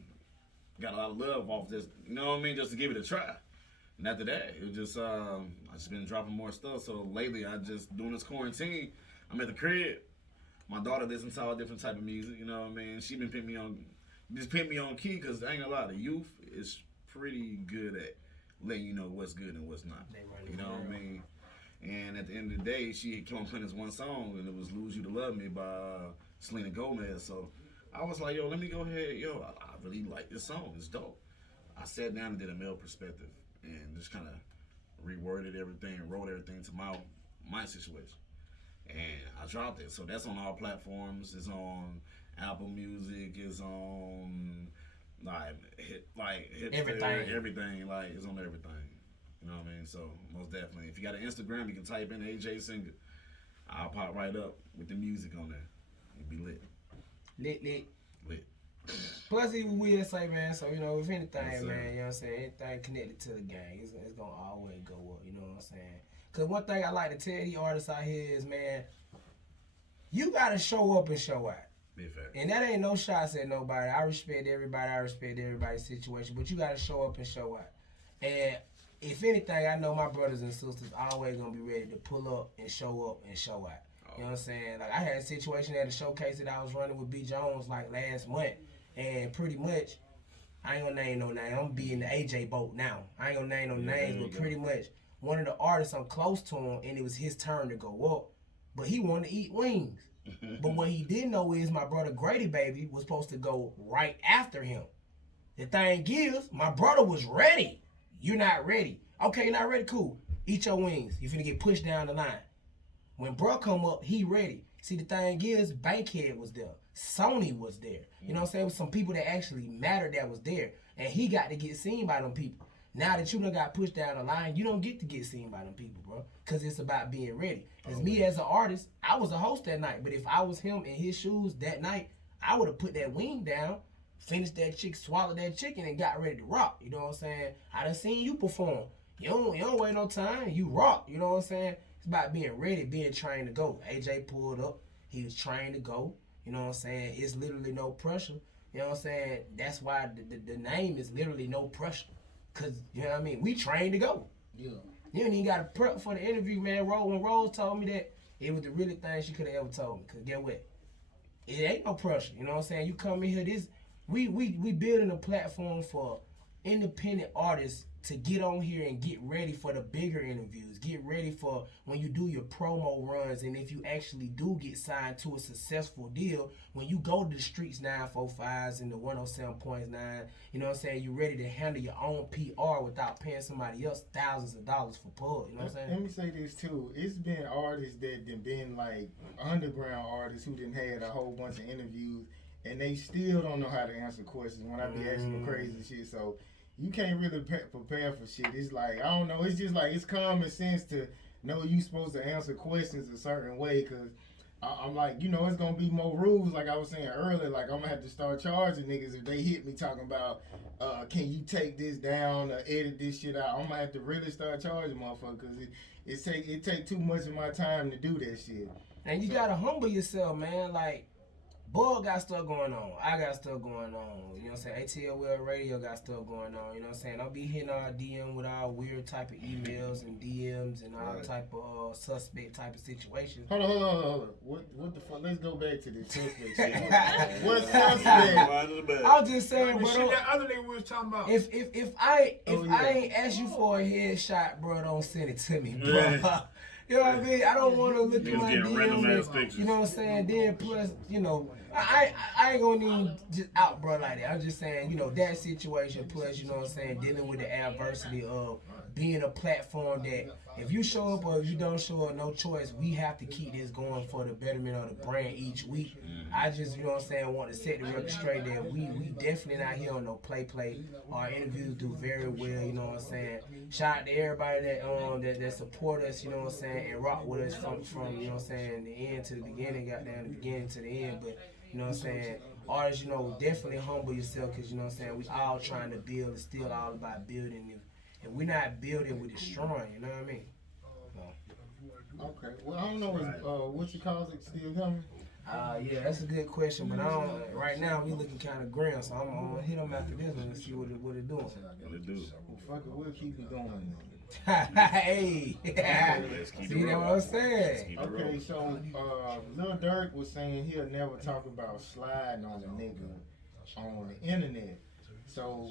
got a lot of love off this, you know what I mean, just to give it a try. And after that, it was just, I just been dropping more stuff. So lately, I just, doing this quarantine, I'm at the crib. My daughter listens to all different type of music, you know what I mean? She been putting me on key, because I ain't gonna lie, the youth is pretty good at letting you know what's good and what's not. You know what I mean? And at the end of the day, she came on playing this one song, and it was Lose You to Love Me by Selena Gomez. So I was like, yo, let me go ahead. Yo, I really like this song. It's dope. I sat down and did a male perspective and just kind of reworded everything and wrote everything to my situation. And I dropped it. So that's on all platforms. It's on Apple Music. It's on everything. Like, it's on everything. You know what I mean? So most definitely. If you got an Instagram, you can type in AJ Singer. I'll pop right up with the music on there. It'll be lit. Lit. Plus, even we say, man, so, you know, if anything, Yes, man, you know what I'm saying, anything connected to the gang, it's going to always go up, you know what I'm saying? Because one thing I like to tell these artists out here is, man, you got to show up and show out. Big fact. And that ain't no shots at nobody. I respect everybody's situation, but you got to show up and show out. And if anything, I know my brothers and sisters always going to be ready to pull up and show out. You know what I'm saying? Like, I had a situation at a showcase that I was running with B. Jones, like, last month. And pretty much, I ain't gonna name no name. I'm gonna be in the AJ boat now. I ain't gonna name no names, but pretty much, one of the artists, I'm close to him, and it was his turn to go up. But he wanted to eat wings. But what he didn't know is my brother Grady Baby was supposed to go right after him. The thing is, my brother was ready. You're not ready. Okay, you're not ready? Cool. Eat your wings. You finna get pushed down the line. When bro come up, he ready. See, the thing is, Bankhead was there. Sony was there. You know what I'm saying? With some people that actually mattered that was there. And he got to get seen by them people. Now that you done got pushed down the line, you don't get to get seen by them people, bro. Because it's about being ready. Because me as an artist, I was a host that night. But if I was him in his shoes that night, I would have put that wing down, finished that chicken, swallowed that chicken, and got ready to rock. You know what I'm saying? I done seen you perform. You don't wait no time. You rock. You know what I'm saying? It's about being ready, being trained to go. AJ pulled up. He was trained to go. You know what I'm saying? It's literally no pressure. You know what I'm saying? That's why the name is literally no pressure. Because, you know what I mean? We trained to go. Yeah. You ain't even got to prep for the interview, man. When Rose told me that, it was the really thing she could have ever told me. Because get what? It ain't no pressure. You know what I'm saying? You come in here, we building a platform for independent artists to get on here and get ready for the bigger interviews. Get ready for when you do your promo runs, and if you actually do get signed to a successful deal, when you go to the streets 945s and the 107.9, you know what I'm saying, you're ready to handle your own PR without paying somebody else thousands of dollars for pub. You know what I'm saying? Let me say this too. It's been artists that done been like underground artists who done had a whole bunch of interviews, and they still don't know how to answer questions when I be asking them crazy shit. So you can't really prepare for shit. It's like, I don't know, it's just like, it's common sense to know you supposed to answer questions a certain way, because I'm like, you know, it's going to be more rules, like I was saying earlier, like I'm going to have to start charging niggas if they hit me talking about, can you take this down or edit this shit out. I'm going to have to really start charging motherfuckers, because it take too much of my time to do that shit. And you got to humble yourself, man, like, Bug got stuff going on. I got stuff going on. You know what I'm saying? ATL World Radio got stuff going on. You know what I'm saying? I'll be hitting our DM with our weird type of emails and DMs and all type of suspect type of situations. Hold on. What the fuck? Let's go back to this suspect shit. What suspect? I was just saying, bro. That other nigga we was talking about. If I ain't ask you for a headshot, bro, don't send it to me, bro. You know what I mean? I don't want to look He at was my getting random ass DMs. pictures. You know what I'm saying? Then plus, you know, I ain't gonna even just out, bro, like that. I'm just saying, you know, that situation plus, you know what I'm saying, dealing with the adversity of being a platform that if you show up or if you don't show up, no choice. We have to keep this going for the betterment of the brand each week. I just, you know what I'm saying, want to set the record straight that we definitely not here on no play. Our interviews do very well, you know what I'm saying. Shout out to everybody that support us, you know what I'm saying, and rock with us from you know what I'm saying, the end to the beginning, goddamn the beginning to the end. But you know what I'm saying, artists, you know, definitely humble yourself because you know what I'm saying, we all trying to build. It's still all about building. If we're not building, we're destroying, you know what I mean? Okay. Well, I don't know. What you call it still coming? Yeah, that's a good question, but I don't. Right now, we looking kind of grim, so I'm gonna hit them after this one and see what it doing. What it do? Well, fuck it, we'll keep it going. Hey, Let's keep see it that what rolling. I'm saying? Keep it Okay, rolling. so Lil Durk was saying he'll never talk about sliding on a nigga on the internet. So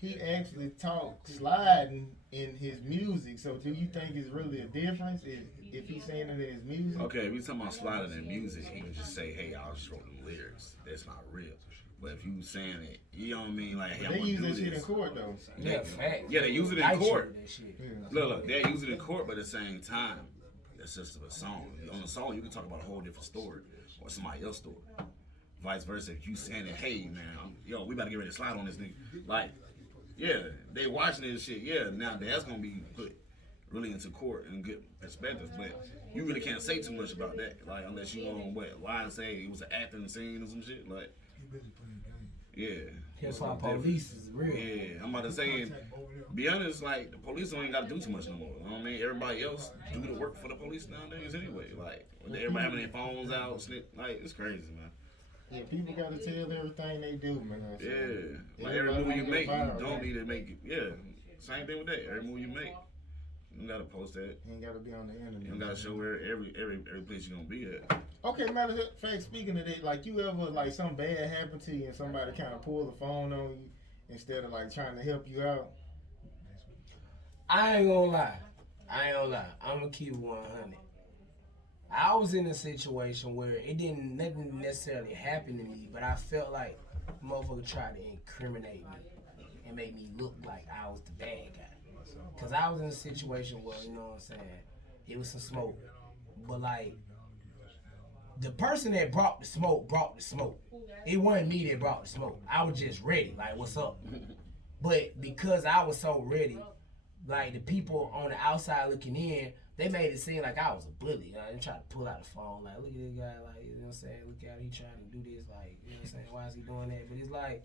he actually talked sliding in his music. So do you think it's really a difference if he's saying it in his music? Okay, if we talking about sliding in music, he can just say, "Hey, I just wrote them lyrics." That's not real. But if you saying it, you know what I mean? Like, hey, They I'm gonna use do that shit in this. court though. Yeah, fact. Yeah, they use it in I court. showed that shit. Look, they use it in court, but at the same time, that's just a song. On a song, you can talk about a whole different story or somebody else's story. Vice versa, if you saying that, hey, man, we about to get ready to slide on this nigga. Like, yeah, they watching this shit. Yeah, now that's gonna be put really into court and get perspectives, but you really can't say too much about that. Like, unless you want lie and say it was an acting scene or some shit. Like, yeah. Hip hop police is real. Yeah, I'm about to say, be honest, like, the police don't even got to do too much no more. You know what I mean? Everybody else do the work for the police nowadays anyway. Like, with everybody having their phones out, like, it's crazy, man. Yeah, people gotta tell everything they do, man. So Yeah, like every movie you make, you don't need to make it. Yeah, same thing with that. Every movie you make, you gotta post that. You ain't gotta be on the internet. You gotta show where every place you gonna be at. Okay, matter of fact, speaking of that, like you ever like something bad happened to you and somebody kind of pull the phone on you instead of like trying to help you out? I ain't gonna lie. I'm gonna keep it 100. I was in a situation where nothing necessarily happened to me, but I felt like a motherfucker tried to incriminate me and make me look like I was the bad guy. Cause I was in a situation where, you know what I'm saying, it was some smoke. But like, the person that brought the smoke. It wasn't me that brought the smoke. I was just ready, like, what's up? But because I was so ready, like the people on the outside looking in, they made it seem like I was a bully. They tried to pull out the phone, like, look at this guy, like, you know what I'm saying? Look at how he trying to do this, like, you know what I'm saying? Why is he doing that? But it's like,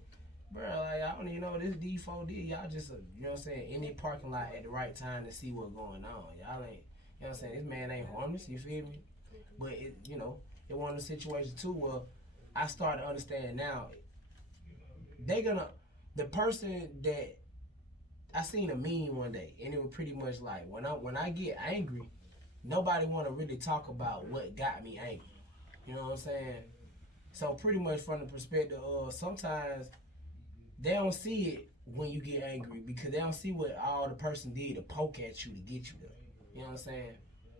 bro, like, I don't even know what this D4D. Y'all just, you know what I'm saying, in the parking lot at the right time to see what's going on. Y'all ain't, you know what I'm saying? This man ain't harmless, you feel me? But, it, you know, it one of the situations, too, where I started to understand now, the person that, I seen a meme one day, and it was pretty much like, when I get angry, nobody want to really talk about what got me angry. You know what I'm saying? So pretty much from the perspective of sometimes they don't see it when you get angry because they don't see what all the person did to poke at you to get you there. You know what I'm saying?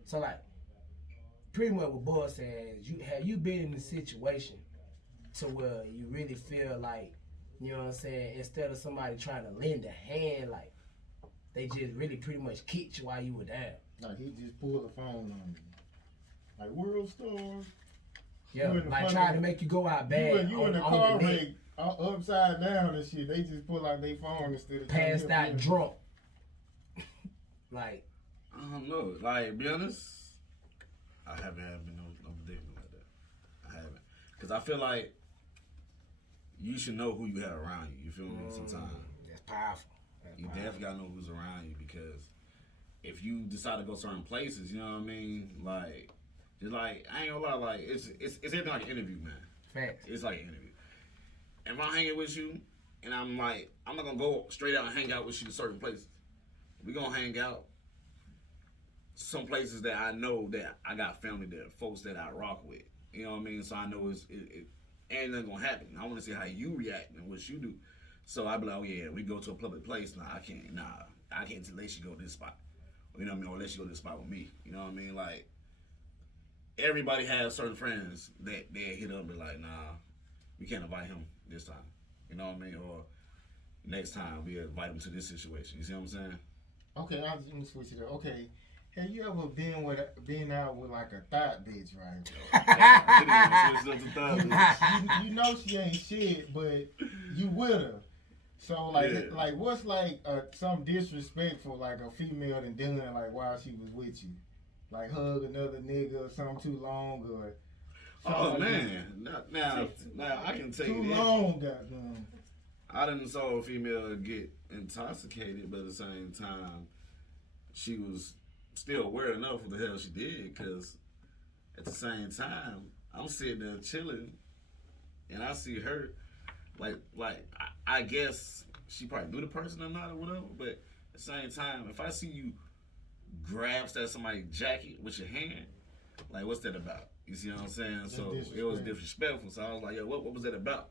So like, pretty much what Bud says, have you been in a situation to where you really feel like, you know what I'm saying, instead of somebody trying to lend a hand, like, they just really pretty much kicked you while you were down. Like he just pulled the phone on me. Like world stars. Yeah, like trying to make you go out bad. You in the car wreck, upside down and shit. They just pull out their phone instead of passed out drunk. Like, I don't know. Like, be honest, I haven't had no predicament like that. I haven't, cause I feel like you should know who you have around you. You feel me? Sometimes that's powerful. You definitely gotta know who's around you because if you decide to go certain places, you know what I mean? Like, just like I ain't gonna lie, like it's everything like an interview, man. Facts. It's like an interview. If I'm hanging with you and I'm like, I'm not gonna go straight out and hang out with you to certain places. We gonna hang out some places that I know that I got family there, folks that I rock with. You know what I mean? So I know it ain't nothing gonna happen. I wanna see how you react and what you do. So I be like, oh yeah, we go to a public place. I can't let you go to this spot. You know what I mean? Or let you go to the spot with me. You know what I mean? Like, everybody has certain friends that they hit up and be like, nah, we can't invite him this time. You know what I mean? Or next time we invite him to this situation. You see what I'm saying? Okay, I'm just gonna switch it up. Okay, have you ever been out with like a thought bitch, right? you know she ain't shit, but you with her. So like what's like some disrespectful like a female done done like while she was with you, like hug another nigga or something too long or. Oh like man, now I can tell you that. Too long, goddamn. I didn't saw a female get intoxicated, but at the same time, she was still aware enough of the hell she did. Because at the same time, I'm sitting there chilling, and I see her, like I guess she probably knew the person or not or whatever. But at the same time, if I see you grab somebody's jacket with your hand, like what's that about? You see what I'm saying? So it was disrespectful. So I was like, yo, what was that about?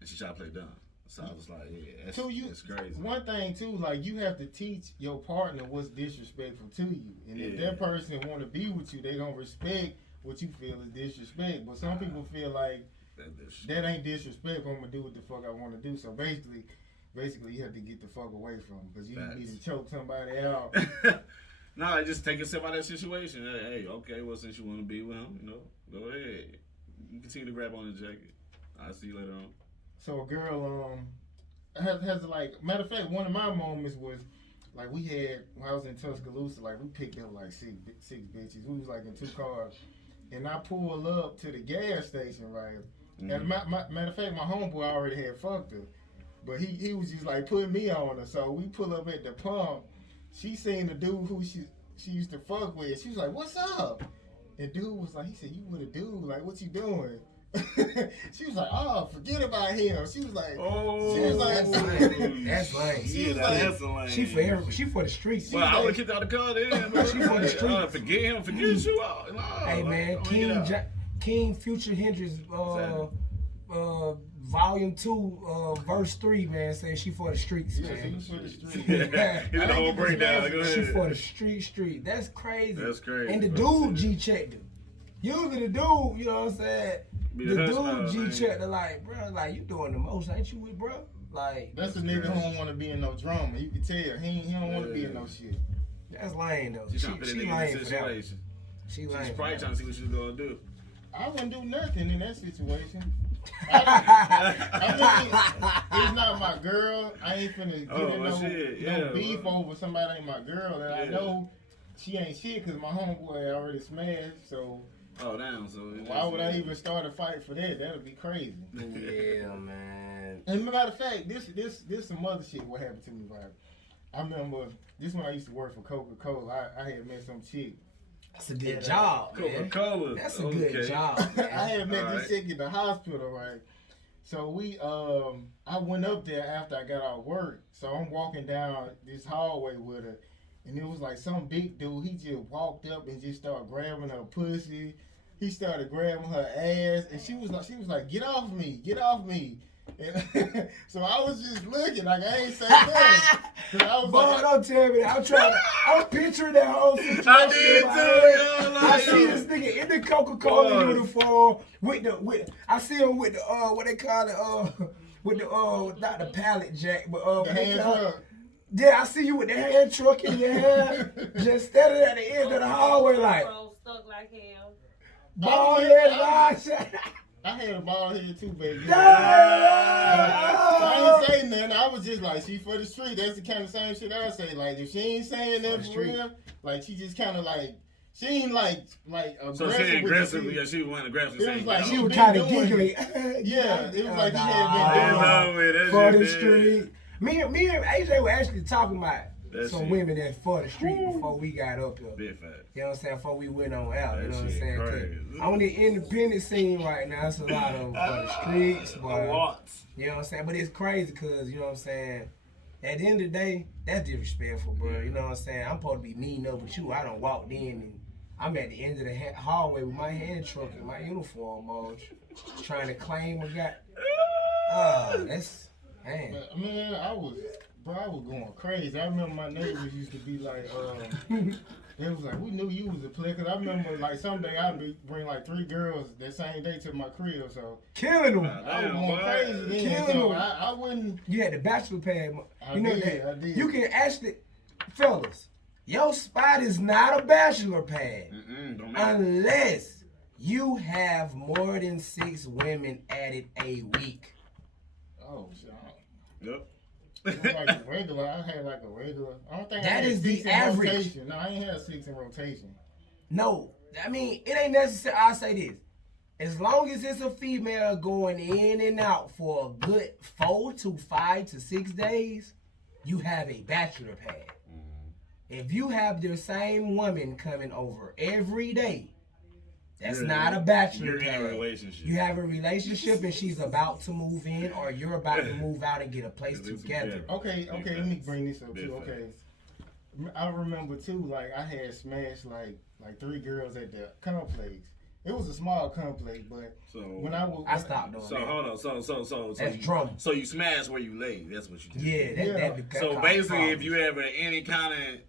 And she tried to play dumb. So I was like, yeah, that's crazy. One thing too, like you have to teach your partner what's disrespectful to you. And if that person want to be with you, they don't respect what you feel is disrespect. But some people feel like that ain't disrespect. I'm gonna do what the fuck I want to do. So basically you have to get the fuck away from them because you need to choke somebody out. No, just take yourself out of that situation. Hey, okay, well, since you want to be with him, go ahead. You continue to grab on the jacket. I'll see you later on. So a girl has like, matter of fact, one of my moments was like we had when I was in Tuscaloosa, like we picked up like six bitches. We was like in 2 cars, and I pulled up to the gas station, right? Mm-hmm. And matter of fact, my homeboy already had fucked her, but he was just like putting me on her. So we pull up at the pump. She seen the dude who she used to fuck with. She was like, "What's up?" And dude was like, he said, "You with a dude? Like, what you doing?" She was like, "Oh, forget about him." She was like, "Oh, that's lame." She was like, she for the streets. Well, I would kick out the car then. She for the streets. Forget him, forget you. Hey man, King Future Hendrix, Volume 2, Verse 3, man, says she for the streets, man. She for the streets. He's the whole breakdown. She for the street. That's crazy. That's crazy. And the dude G-checked her. Usually the dude, you know what I'm saying? The dude G-checked her like, bro, like, you doing the most, ain't you with, bro? Like, that's a nigga who don't want to be in no drama. You can tell he don't want to be in no shit. That's lame, though. She lame for that. She's probably trying to see what she's going to do. I wouldn't do nothing in that situation. I mean, it's not my girl. I ain't finna get no beef over somebody ain't my girl. And I know she ain't shit because my homeboy already smashed. So damn. So why would I even start a fight for that? That'd be crazy. Yeah, man. And matter of fact, this some other shit. What happened to me, right? I remember this when I used to work for Coca-Cola. I had met some chick. That's a good job, man. Coca-Cola. That's a good job, man. I had met this chick in the hospital, right? So I went up there after I got out work. So I'm walking down this hallway with her, and it was like some big dude. He just walked up and just started grabbing her pussy. He started grabbing her ass, and she was like, "Get off me, get off me." And so I was just looking like I ain't saying nothing. Don't tell me that. I'm picturing that whole situation. I did too. I see this nigga in the Coca-Cola uniform I see him with the what they call it with the not the pallet jack but the hand truck. Yeah, I see you with the hand truck in your hand, just standing at the end of the hallway like stuck like hell. Bald head, I had a bald head too, baby. No! I ain't saying nothing. I was just like, she for the street. That's the kind of same shit I say. Like, if she ain't saying that for real, like, she just kind of like, she ain't like aggressive. So she ain't aggressive. Yeah, she wasn't aggressive. It was like she was kind of giggly. Yeah, it was like he had been doing for the street. Me and AJ were actually talking about some women that for the street before we got up here. Big fact. You know what I'm saying? Before we went on out. You know what I'm saying? Crazy. On the independent scene right now, it's a lot of for the streets. But, you know what I'm saying? But it's crazy because, you know what I'm saying? At the end of the day, that's disrespectful, bro. You know what I'm saying? I'm supposed to be meeting up with you. I done walked in and I'm at the end of the hallway with my hand truck and my uniform on, trying to claim a guy. That's, man. Man, I was Bro, I was going crazy. I remember my neighbors used to be like, they was like, we knew you was a player. Cause I remember like someday I'd bring like 3 girls that same day to my crib. So killing them. I was going crazy then. Killing So them. I wouldn't. You had the bachelor pad. I You know did, that. I did. You can actually, fellas, your spot is not a bachelor pad Don't matter. unless you have more than 6 women at it a week. Oh, shit. Yep. It was like a regular. I had like a regular. I don't think I That had is 6 the in average. rotation. No, I ain't had 6 in rotation. No, I mean, it ain't necessary. I'll say this. As long as it's a female going in and out for a good 4 to 5 to 6 days, you have a bachelor pad. If you have the same woman coming over every day, that's not a bachelor You're in pad. a relationship. You have a relationship and she's about to move in, or you're about to move out and get a place together. Okay, let me bring this up Big too. facts. Okay, I remember too. Like I had smashed like 3 girls at the complex. It was a small complex, but So when I stopped doing So that. hold on. So That's you, drama. So you smash where you lay. That's what you do. Yeah, that So causes basically, problems. if you ever any kind of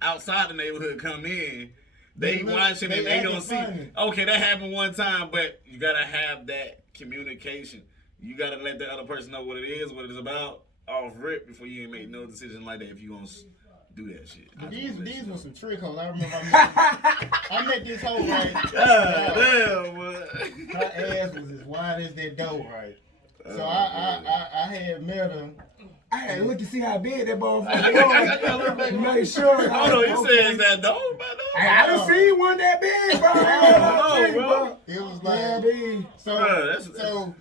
outside the neighborhood come in, they look- watching and they acting gonna see. funny. Okay, that happened one time, but you gotta have that communication. You gotta let the other person know what it is, what it's about, off rip before you make no decision like that. If you gonna do that shit. But these were some trick holes. I remember I met this hoe right. God damn, boy. Her ass was as wide as that door, right? So I had met her. I had to look to see how big that motherfucker was. Make sure. Hold on, you said is that dope, bro? I done seen one that big, bro. No, bro. It was Yeah, like big.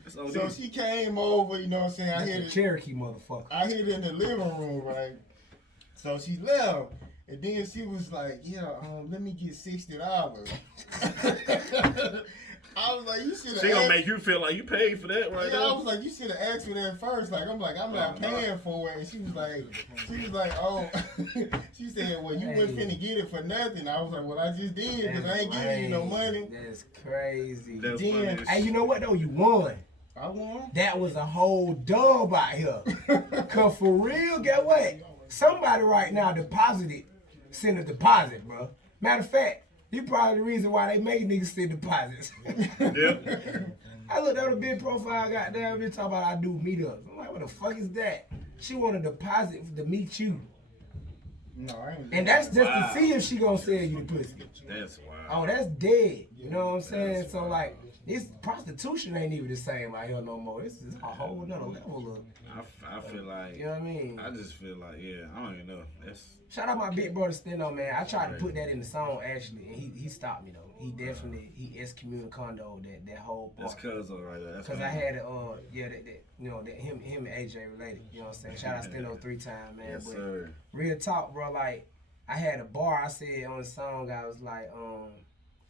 so she came over, you know what I'm saying? I hit That's a it. Cherokee motherfucker. I hit it in the living room, right? So she left, and then she was like, "Yeah, let me get $60." I was like, "You should have." She gonna make you feel like you paid for that, right? Yeah, I was like, "You should have asked for that first." Like, I'm not paying for it, and she was like, "Oh," she said, "Well, you wasn't finna get it for nothing." I was like, "Well, I just did because I ain't giving you no money." That's crazy. That's Then- funny as Hey, you know what though? You won. I won. That was a whole dub out here. Cause for real, get what? Somebody right now send a deposit, bro. Matter of fact, you probably the reason why they make niggas send deposits. Yeah. I looked at a big profile, goddamn, bitch talking about I do meetups. I'm like, what the fuck is that? She want a deposit to meet you. No, I ain't. And that's just Wow. to see if she gonna sell you the pussy. That's wild. Oh, that's dead. You know what I'm saying? So like, this prostitution ain't even the same out here no more. This is a whole nother level of, I feel like, you know what I mean? I just feel like, yeah, I don't even know. That's Shout out my big brother Steno, man. I tried to put that in the song actually, and he stopped me though. He excommunicated that whole that's part. cuz right there. That's Cause I funny. had that him and AJ related. You know what I'm saying? Shout out Steno 3 times, man. Yes, But sir. real talk, bro. Like I had a bar. I said on the song, I was like,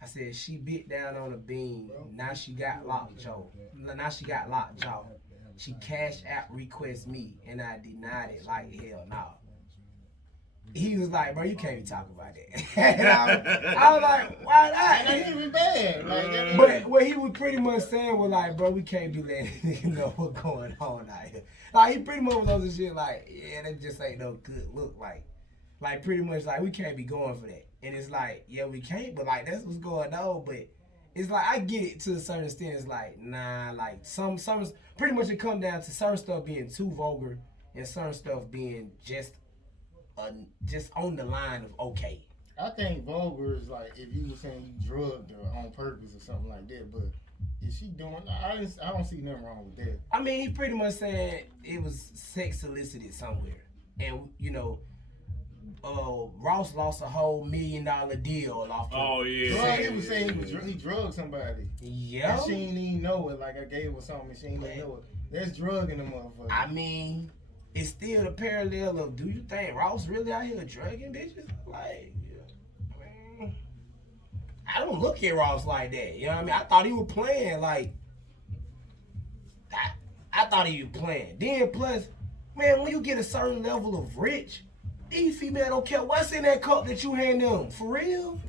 I said she bit down on a beam. Now she got lockjaw. She cash app request me, and I denied it like hell no. He was like, bro, you can't be talking about that. And I was like, why That not? ain't even bad. Like, that But what he was pretty much saying was like, bro, we can't be letting niggas know what's going on out here. Like he pretty much was on some shit like, yeah, that just ain't no good look. Like pretty much like we can't be going for that. And it's like, yeah, we can't, but like that's what's going on. But it's like I get it to a certain extent. It's like, nah, like some pretty much it come down to certain stuff being too vulgar and certain stuff being just on the line of okay. I think vulgar is like if you were saying you drugged her on purpose or something like that. But is she doing? I don't see nothing wrong with that. I mean, he pretty much saying it was sex solicited somewhere, and you know, Ross lost a whole $1 million deal off. Oh yeah. Drug, he was saying he drugged somebody. Yeah. And she ain't even know it. Like I gave her something and she ain't even know it. That's drugging the motherfucker. I mean, it's still the parallel of, do you think Ross really out here drugging bitches? Like, I mean, I don't look at Ross like that. You know what I mean? I thought he was playing like, I thought he was playing. Then plus, man, when you get a certain level of rich, these females don't care what's in that cup that you hand them. For real?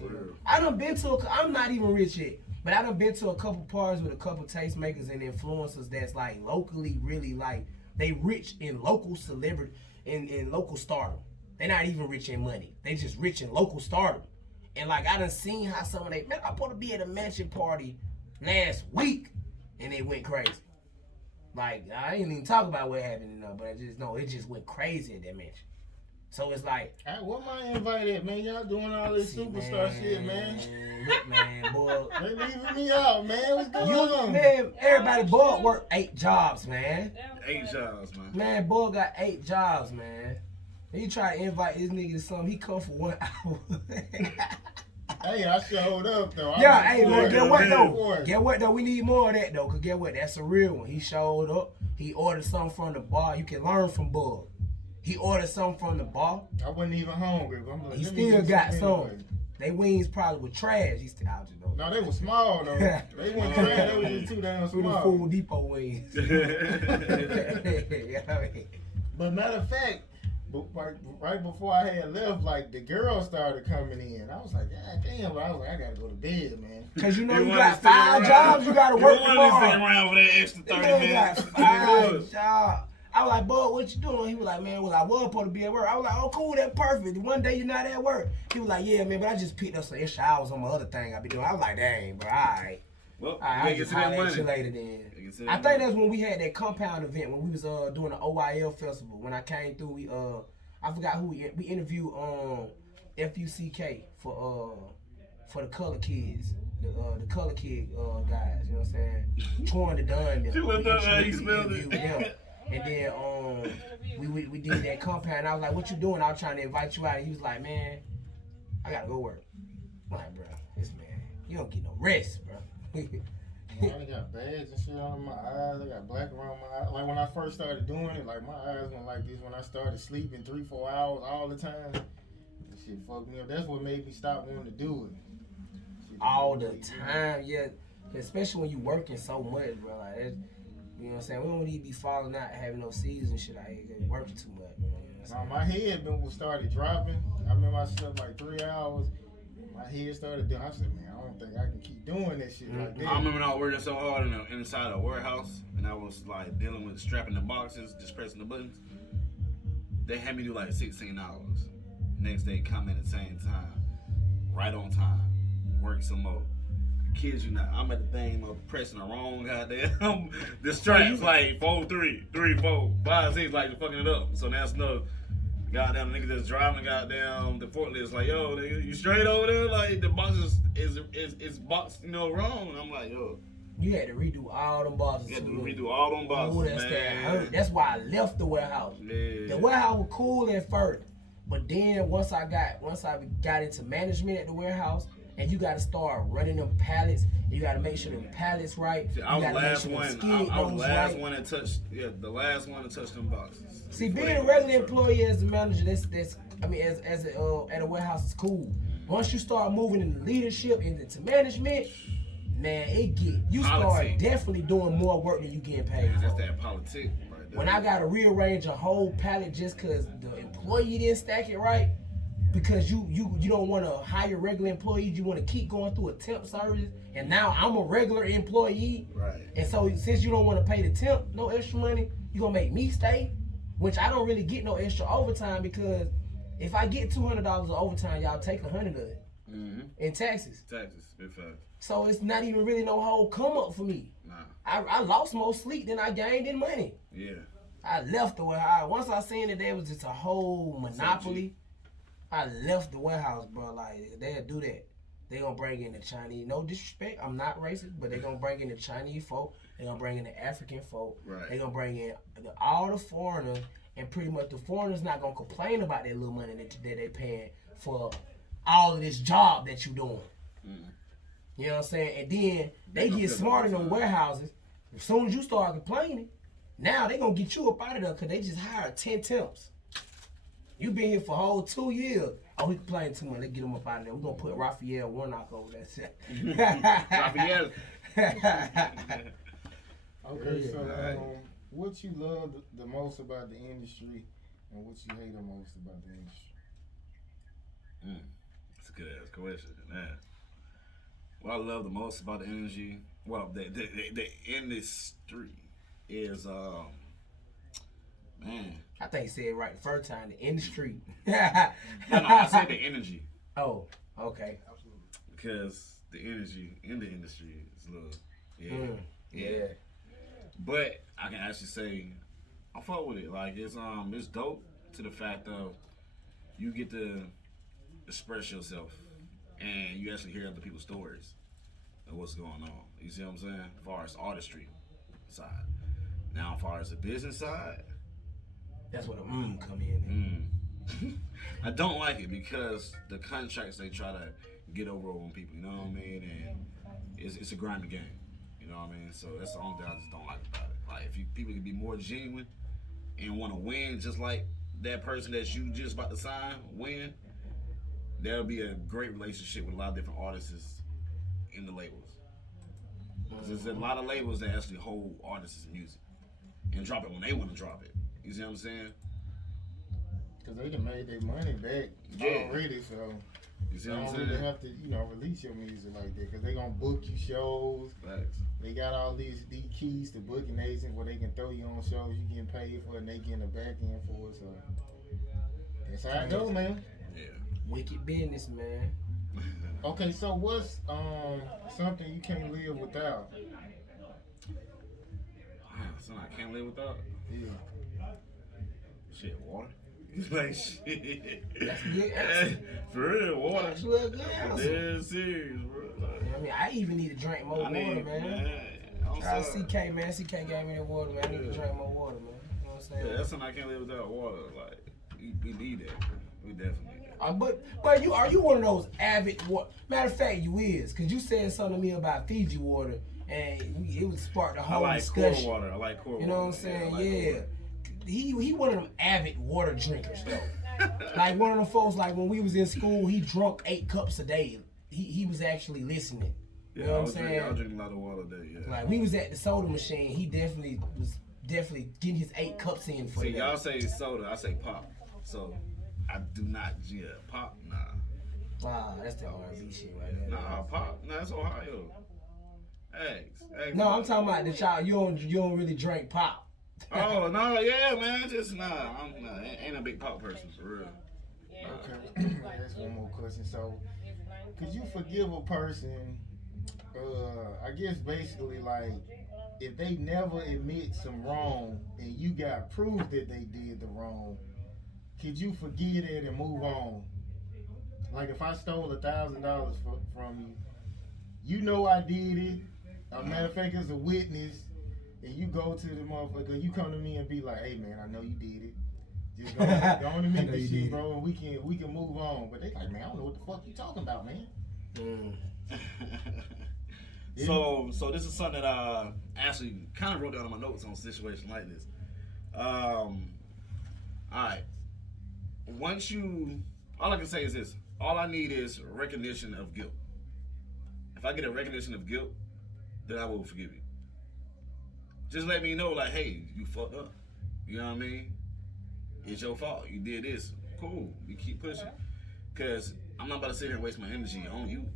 I done been to I'm not even rich yet, but I done been to a couple parties with a couple tastemakers and influencers that's like locally really like, they rich in local celebrity. in local stardom. They're not even rich in money. They just rich in local stardom. And like I done seen how some of they, man, I'm supposed to be at a mansion party last week, and they went crazy. Like I ain't even talk about what happened, but I just know it just went crazy at that mansion. So it's like, hey, what my invite at, man? Y'all doing all this superstar shit, man. Look, man, boy. They leaving me out, man. What's going on? Man, everybody, boy, work 8 jobs, man. 8 jobs, man. Man, boy got 8 jobs, man. And you try to invite this nigga to something, he come for 1 hour. Hey, I showed up, though. Yeah, hey, man, get what, though? Get what, though? We need more of that, though, because get what? That's a real one. He showed up. He ordered something from the bar. You can learn from Bug. He ordered something from the bar. I wasn't even hungry. But I'm like, he still got some. They wings probably were trash. He still out, you know. No, they were small, though. They weren't trash. They were just too damn small. Food Depot wings. You know what I mean? But matter of fact, right before I had left, like, the girls started coming in. I was like, God damn, but I was like, I gotta go to bed, man. Cause you know you got 5 jobs, you gotta work tomorrow. You want to stick around for that extra 30 minutes. You got 5 jobs. I was like, Bud, what you doing? He was like, man, well, I was supposed to be at work. I was like, oh, cool, that's perfect. One day you're not at work. He was like, yeah, man, but I just picked up some extra hours on my other thing I be doing. I was like, dang, bro, all right. Well, I'll just holler at you later then. I think that's when we had that compound event, when we was doing the OIL festival. When I came through, we I forgot who we interviewed FUCK for the color kids. The color kid guys, you know what I'm saying? Troy the Dunn. She looked up how you spelled it. And then we did that compound. I was like, what you doing? I was trying to invite you out. And he was like, man, I gotta go work. I'm like, bro, this man, you don't get no rest, bro. I got bags and shit on my eyes. I got black around my eyes. Like when I first started doing it, like my eyes went like this when I started sleeping 3-4 hours all the time. That shit fucked me up. That's what made me stop wanting to do it. All the time, yeah. Especially when you working so much, bro. Like that's, you know what I'm saying? We don't need to be falling out, having no seeds and shit out here, working too much. You know what I'm my head started dropping. I remember I slept like 3 hours. My head started doing. I said, man, I don't think I can keep doing this shit like that. I remember when I was working so hard inside a warehouse, and I was like dealing with strapping the boxes, just pressing the buttons. They had me do like 16 hours. Next day, come in at the same time, right on time, work some more. Kid you not, I'm at the thing, I'm pressing the wrong goddamn. The stripes like 4, 3, 3, 4, 5, 6, like fucking it up. So that's no goddamn nigga that's driving goddamn the forklift like, yo, nigga, you straight over there? Like the box is boxed, you know, wrong. I'm like, yo. You had to redo all them boxes. You had to redo all them boxes. Ooh, that's that hurt. That's why I left the warehouse. Yeah. The warehouse was cool at first, but then once I got into management at the warehouse. And you gotta start running them pallets. You gotta make sure them pallets right. See, I was the last one that touched. Yeah, the last one to touch them boxes. See, being a regular employee as a manager, that's I mean, as at a warehouse is cool. Once you start moving into leadership and into management, man, start definitely doing more work than you getting paid. That's that politic right there. When I gotta rearrange a whole pallet just cause the employee didn't stack it right. Because you don't want to hire regular employees, you want to keep going through a temp service, and now I'm a regular employee, right? And so since you don't want to pay the temp no extra money, you gonna make me stay, which I don't really get no extra overtime because if I get $200 of overtime, y'all take 100 of it in taxes. Big fact. So it's not even really no whole come up for me. Nah. I lost more sleep than I gained in money. Yeah. I left the warehouse. Once I seen that there was just a whole monopoly. I left the warehouse, bro. Like, they'll do that. They gonna bring in the Chinese. No disrespect, I'm not racist, but they gonna bring in the Chinese folk. They gonna bring in the African folk. Right. They gonna bring in all the foreigners, and pretty much the foreigners not gonna complain about that little money that they paying for all of this job that you doing. You know what I'm saying? And then they get smart in them warehouses. As soon as you start complaining, now they gonna get you up out of there because they just hired 10 temps. You been here for a whole 2 years. Oh, he complaining too much. Let's get him up out of there. We're going to put Raphael Warnock over that shit. Raphael. Okay, so what you love the most about the industry and what you hate the most about the industry? That's a good ass question, man. What I love the most about the industry, the industry is, man, I think he said it right the first time. The industry. No, I said the energy. Oh, okay. Absolutely. Because the energy in the industry is a little, Yeah. But I can actually say I fuck with it. Like it's dope to the fact of you get to express yourself and you actually hear other people's stories of what's going on. You see what I'm saying? As far as artistry side. Now, as far as the business side, that's where the come in. I don't like it because the contracts they try to get over on people. You know what I mean? And it's a grimy game. You know what I mean? So that's the only thing I just don't like about it. Like if people can be more genuine and want to win, just like that person that you just about to sign win, that'll be a great relationship with a lot of different artists in the labels. There's a lot of labels that actually hold artists' music and drop it when they want to drop it. You see what I'm saying? Because they done made their money back already, so You see you what I'm don't saying? really have to, release your music like that. Because they going to book you shows. Facts. They got all these keys to booking agents where they can throw you on shows you getting paid for and they getting a back end for it. So that's how it go, man. Yeah. Wicked business, man. Okay, so what's something you can't live without? Something I can't live without. Yeah. Shit, water. Like shit. That's a good answer. For real, water. That's a good answer. Dead serious, bro. Like, I mean, I even need to drink more water, man. Shout out to CK, man. CK gave me that water, man. I need to drink more water, man. You know what I'm saying? Yeah, that's something I can't live without water. Like, we need that. We definitely need that. But are you one of those avid water? Matter of fact, you is, cause you said something to me about Fiji water, and it would spark the whole discussion. Core water. I like core water. You know what I'm saying? Yeah. He one of them avid water drinkers though. Like one of them folks. Like when we was in school, he drunk 8 cups a day. He was actually listening. You know what I'm saying? I drink a lot of water a day. Yeah. Like we was at the soda machine. He definitely was getting his 8 cups in for See, that. y'all say soda, I say pop. So I do not. Yeah, pop. Nah. Wow, that's the R&B shit right there. Nah, pop. Nah, that's Ohio. Eggs. No, I'm talking about the child. You don't really drink pop. Oh no, yeah, man. Just ain't a big pop person for real. Okay. That's one more question. So, could you forgive a person? I guess basically like if they never admit some wrong and you got proof that they did the wrong, could you forget it and move on? Like if I stole $1,000 from you, you know I did it. Matter of fact, as a witness, and you go to the motherfucker, you come to me and be like, "Hey man, I know you did it. Just go on and admit this shit, bro, and we can move on." But they like, "Man, I don't know what the fuck you talking about, man." So this is something that I actually kind of wrote down in my notes on a situation like this. All right. All I can say is this. All I need is recognition of guilt. If I get a recognition of guilt, then I will forgive you. Just let me know, like, hey, you fucked up. You know what I mean? It's your fault. You did this. Cool. You keep pushing. Because I'm not about to sit here and waste my energy on you.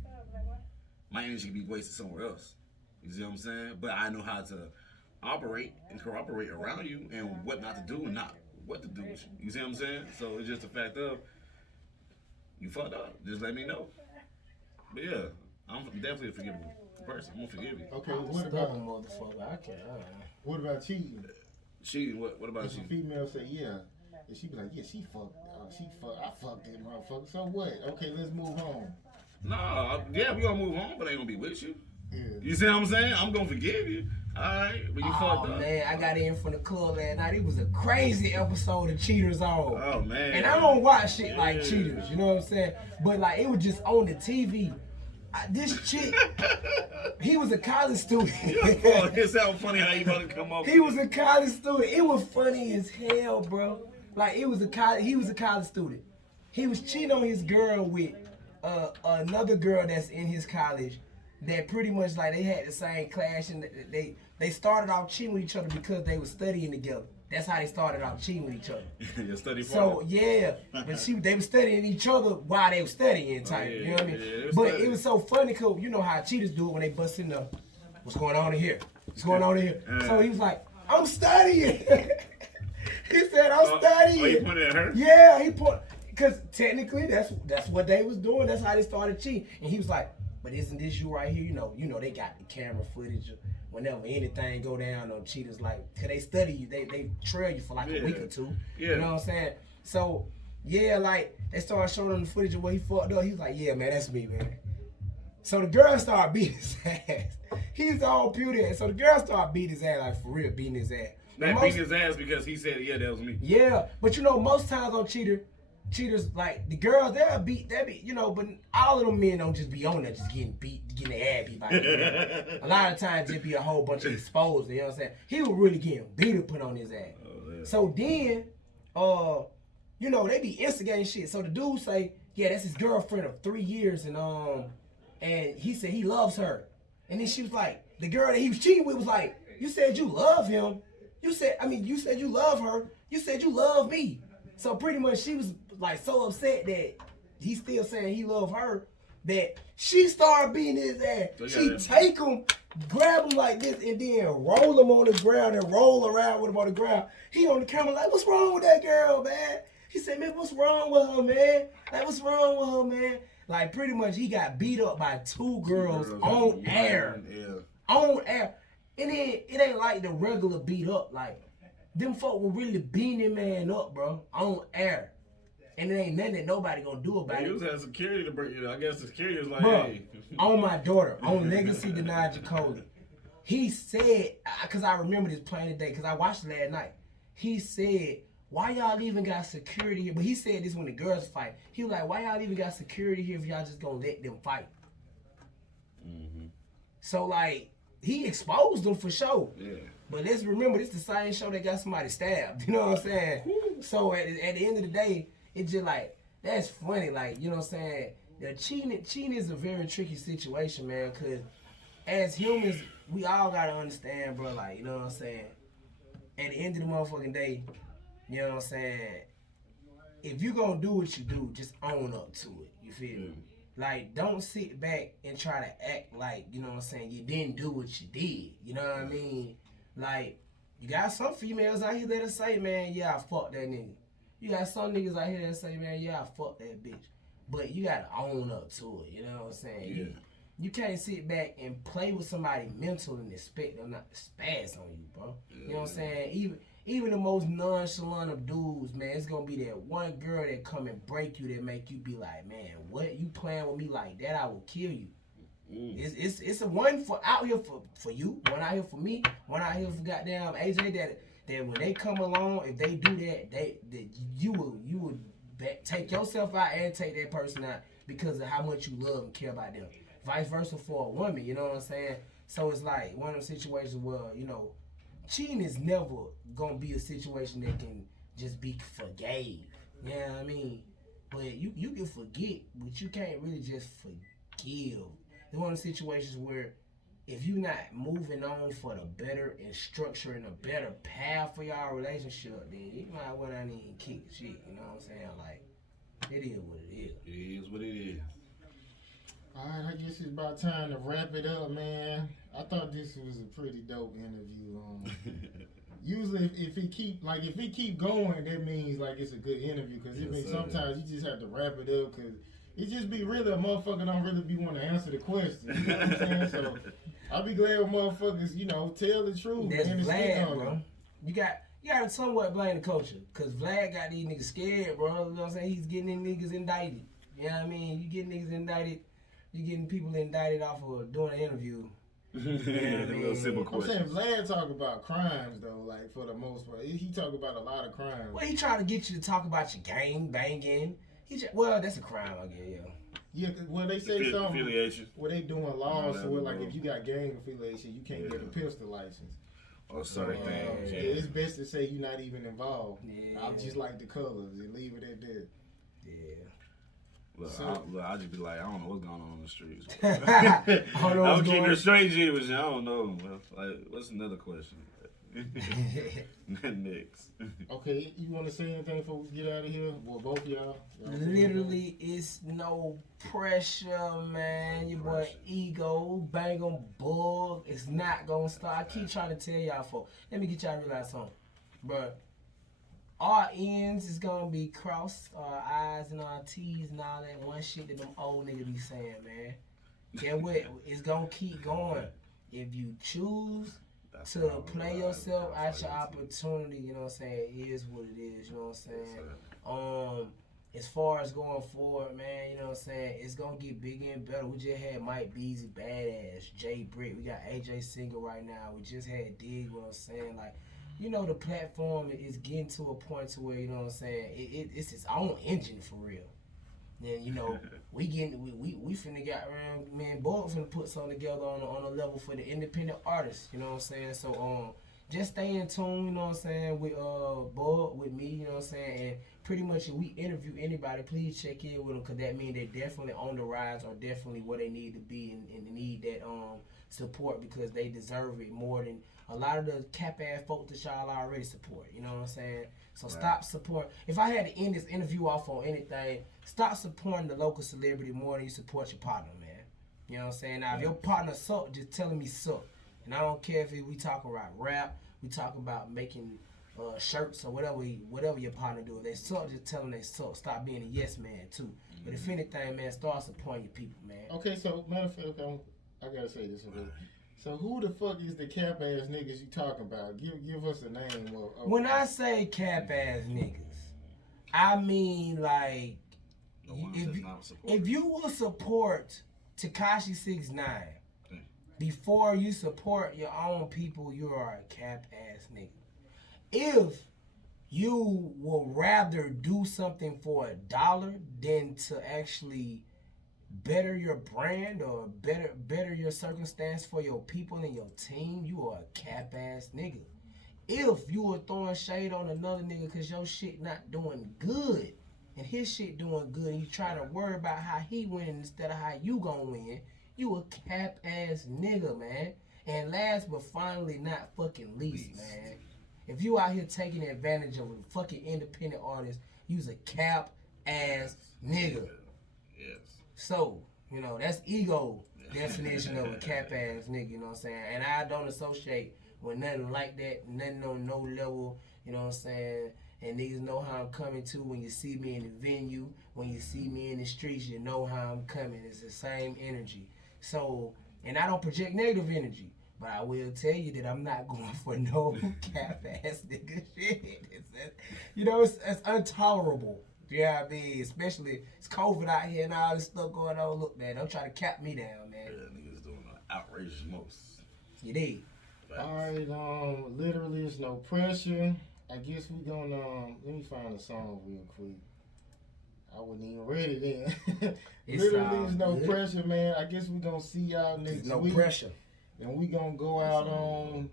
My energy can be wasted somewhere else. You see what I'm saying? But I know how to operate and cooperate around you and what not to do and not what to do with you. You see what I'm saying? So it's just a fact of you fucked up. Just let me know. But yeah, I'm definitely a forgivable person. I'm gonna forgive you. Okay, what about motherfucker? I can't. What about cheating? Cheating? What about If a cheating? female say yeah, and she be like, "Yeah, I fucked that motherfucker." So what? Okay, let's move on. No, yeah, we gonna move on, but I ain't gonna be with you. Yeah. You see what I'm saying? I'm gonna forgive you. Alright, but you fucked up. Man, I got in from the club last night. It was a crazy episode of Cheaters on. Oh man. And I don't watch shit like Cheaters, you know what I'm saying? But like it was just on the TV. This chick, he was a college student. It sounds funny how you about to come up. He was a college student. It was funny as hell, bro. Like he was a college student. He was cheating on his girl with another girl that's in his college. That pretty much like they had the same class and they started off cheating with each other because they were studying together. That's how they started off cheating with each other. You study So yeah, but they were studying each other while they were studying type. You know what I mean? Yeah, but it was so funny because you know how cheaters do it when they bust in the what's going on in here? What's going on in here? So he was like, I'm studying. He said, I'm studying. Oh, you pointed at her? Yeah, he put, because technically that's what they was doing. That's how they started cheating. And he was like, but isn't this you right here? You know they got the camera footage. Whenever anything go down on cheaters, like, cause they study you, they trail you for like a week or two. Yeah. You know what I'm saying? So yeah, like they started showing him the footage of where he fucked up. He was like, yeah, man, that's me, man. So the girl started beating his ass. He's all beauty. So the girl started beating his ass, like for real, beating his ass. Not beating his ass because he said, yeah, that was me. Yeah, but most times on cheaters, like the girls, they'll be, but all of them men don't just be on there just getting their ass beat by the girl. A lot of times it be a whole bunch of exposed, you know what I'm saying? He was really getting beat and put on his ass. Oh, yeah. So then, they be instigating shit. So the dude say, yeah, that's his girlfriend of 3 years, and he said he loves her. And then she was like, the girl that he was cheating with was like, you said you love him. You said you love her. You said you love me. So pretty much she was like so upset that he's still saying he love her that she started beating his ass. So she take him, grab him like this, and then roll him on the ground and roll around with him on the ground. He on the camera like, what's wrong with that girl, man? He said, man, what's wrong with her, man? Like, what's wrong with her, man? Like, pretty much he got beat up by two girls on air. Yeah. On air. And then it ain't like the regular beat up. Like, them folk were really beating that man up, bro, on air. And it ain't nothing that nobody gonna do about it. He was having security to break it. I guess the security was like, bro, hey. On my daughter, on Legacy Denied Jacoby, he said, because I remember this plain today, because I watched it last night. He said, why y'all even got security here? But he said this when the girls fight. He was like, why y'all even got security here if y'all just gonna let them fight? Mm-hmm. So, like, he exposed them for sure. Yeah. But let's remember, this the same show that got somebody stabbed. You know what I'm saying? So, at the end of the day, it's just like, that's funny. Like, you know what I'm saying? The cheating is a very tricky situation, man, because as humans, we all got to understand, bro, like, you know what I'm saying? At the end of the motherfucking day, you know what I'm saying? If you gonna do what you do, just own up to it. You feel me? Like, don't sit back and try to act like, you know what I'm saying, you didn't do what you did. You know what I mean? Like, you got some females out here that'll say, man, yeah, I fucked that nigga. You got some niggas out here that say, man, yeah, I fucked that bitch. But you gotta own up to it. You know what I'm saying? Yeah. You can't sit back and play with somebody mental and expect them not to spaz on you, bro. Yeah. You know what I'm saying? Even the most nonchalant of dudes, man, it's gonna be that one girl that come and break you that make you be like, man, what, you playing with me like that? I will kill you. It's a one for out here for you, one out here for me, one out here for goddamn AJ that when they come along, if they do that, you will take yourself out and take that person out because of how much you love and care about them. Vice versa for a woman, you know what I'm saying? So it's like one of those situations where, you know, cheating is never gonna be a situation that can just be forgave. You know what I mean? But you can forget, but you can't really just forgive. It's one of the situations where if you're not moving on for the better and structuring a better path for y'all relationship, then you might want to need to kick the shit. You know what I'm saying? Like, it is what it is. It is what it is. Alright, I guess it's about time to wrap it up, man. I thought this was a pretty dope interview. Usually, if he keep going, that means like it's a good interview. Because it means sometimes you just have to wrap it up. Because it just be really a motherfucker don't really be want to answer the question. You know what I'm saying? So I'll be glad when motherfuckers, you know, tell the truth. That's man, Vlad, bro. You got to somewhat blame the culture. Because Vlad got these niggas scared, bro. You know what I'm saying? He's getting these niggas indicted. You know what I mean? You getting niggas indicted. You getting people indicted off of doing an interview. Little simple I'm saying Vlad talk about crimes though, like for the most part. He talk about a lot of crimes. Well, he trying to get you to talk about your gang banging. Well, that's a crime, I guess. Yeah, well they say something affiliation. Where they doing laws, so like if you got gang affiliation, you can't get a pistol license. Or certain things. Yeah, it's best to say you're not even involved. Yeah. I just like the colors and leave it at that. Yeah. Look, I'll just be like, I don't know what's going on in the streets. I'm keeping it straight, G, but I don't know. Like, what's another question? Next. Okay, you want to say anything before we get out of here? Well, both y'all. Literally, it's no pressure, man. Your boy Ego, bang on bug. It's not gonna stop. I keep trying to tell y'all, folks. Let me get y'all to realize something, bro. our ends is gonna be crossed, our I's and our T's and all that one shit that them old niggas be saying, man. Get what? It's gonna keep going. If you choose to play yourself out your opportunity, you know what I'm saying, it is what it is, you know what I'm saying? As far as going forward, man, you know what I'm saying, it's gonna get bigger and better. We just had Mike Beasley, Badass, Jay Britt, we got AJ Singer right now, we just had Dig, you know what I'm saying, like, you know, the platform is getting to a point to where, you know what I'm saying, it's its own engine for real. Then, you know, we finna get man, Bug finna put something together on a level for the independent artists, you know what I'm saying? So just stay in tune, you know what I'm saying, with Bug, with me, you know what I'm saying, and pretty much if we interview anybody, please check in with them, because that means they're definitely on the rise or definitely where they need to be and need that support, because they deserve it more than a lot of the cap-ass folks that y'all already support, you know what I'm saying? So stop supporting. If I had to end this interview off on anything, stop supporting the local celebrity more than you support your partner, man. You know what I'm saying? Now, if your partner suck, just tell him he suck. And I don't care if we talking about rap, we talking about making shirts or whatever your partner do. If they suck, just tell them they suck. Stop being a yes man, too. But if anything, man, start supporting your people, man. Okay, so, matter of fact, I gotta say this one. So who the fuck is the cap ass niggas you talking about? Give us a name. When I say cap ass niggas, I mean like if you will support Tekashi 6ix9ine before you support your own people, you are a cap ass nigga. If you will rather do something for $1 than to actually better your brand or better your circumstance for your people and your team, you are a cap ass nigga. If you are throwing shade on another nigga cause your shit not doing good and his shit doing good and you trying to worry about how he winning instead of how you gonna win, you a cap ass nigga, man. And last but finally not fucking least, man, if you out here taking advantage of a fucking independent artist, you's a cap ass nigga. Yes. So, you know, that's ego definition of a cap ass nigga, you know what I'm saying? And I don't associate with nothing like that, nothing on no level, you know what I'm saying? And niggas know how I'm coming too. When you see me in the venue, when you see me in the streets, you know how I'm coming. It's the same energy. So, and I don't project negative energy, but I will tell you that I'm not going for no cap ass nigga shit. You know, it's intolerable. Yeah, I mean, especially it's COVID out here and all this stuff going on. Look, man, don't try to cap me down, man. Yeah, niggas doing the outrageous most. You did. All right, literally, it's no pressure. I guess we gonna let me find a song real quick. I wasn't even ready then. Literally, it's no pressure, man. I guess we gonna see y'all next week. No pressure. And we gonna go out on.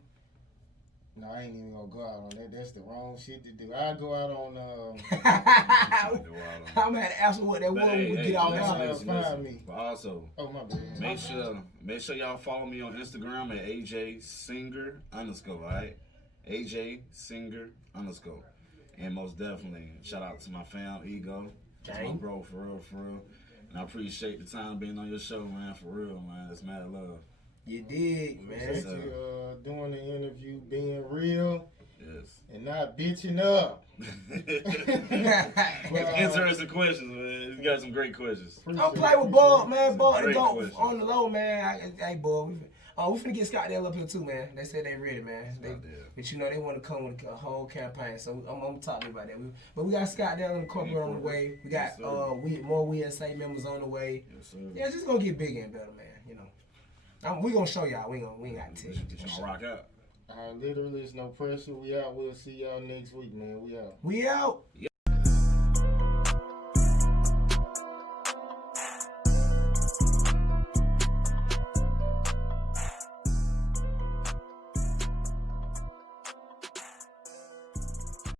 No, I ain't even gonna go out on that. That's the wrong shit to do. I go out on. I'm gonna have to ask what that was when we get out now. Find me. But also, oh my bad. Make sure y'all follow me on Instagram at AJ_Singer_. Alright, AJ_. And most definitely, shout out to my fam, Ego. That's my bro, for real. And I appreciate the time being on your show, man. For real, man. It's mad love. You did, man. Thank you doing the interview, being real. Yes. And not bitching up. Interesting questions, man. You got some great questions. Don't play with Bug, man. Bug to go on the low, man. Hey, Bug. We finna get Scottsdale up here too, man. They said they ready, man. But you know they want to come with a whole campaign, so I'm gonna talk to you about that. But we got Scottsdale and the corporate on the way. We got more WSA members on the way. Yes, sir. Yeah, it's just gonna get bigger and better, man. You know, we gonna show y'all. We ain't got to tell you. You gonna rock out. Literally, it's no pressure. We out. We'll see y'all next week, man. We out. We out.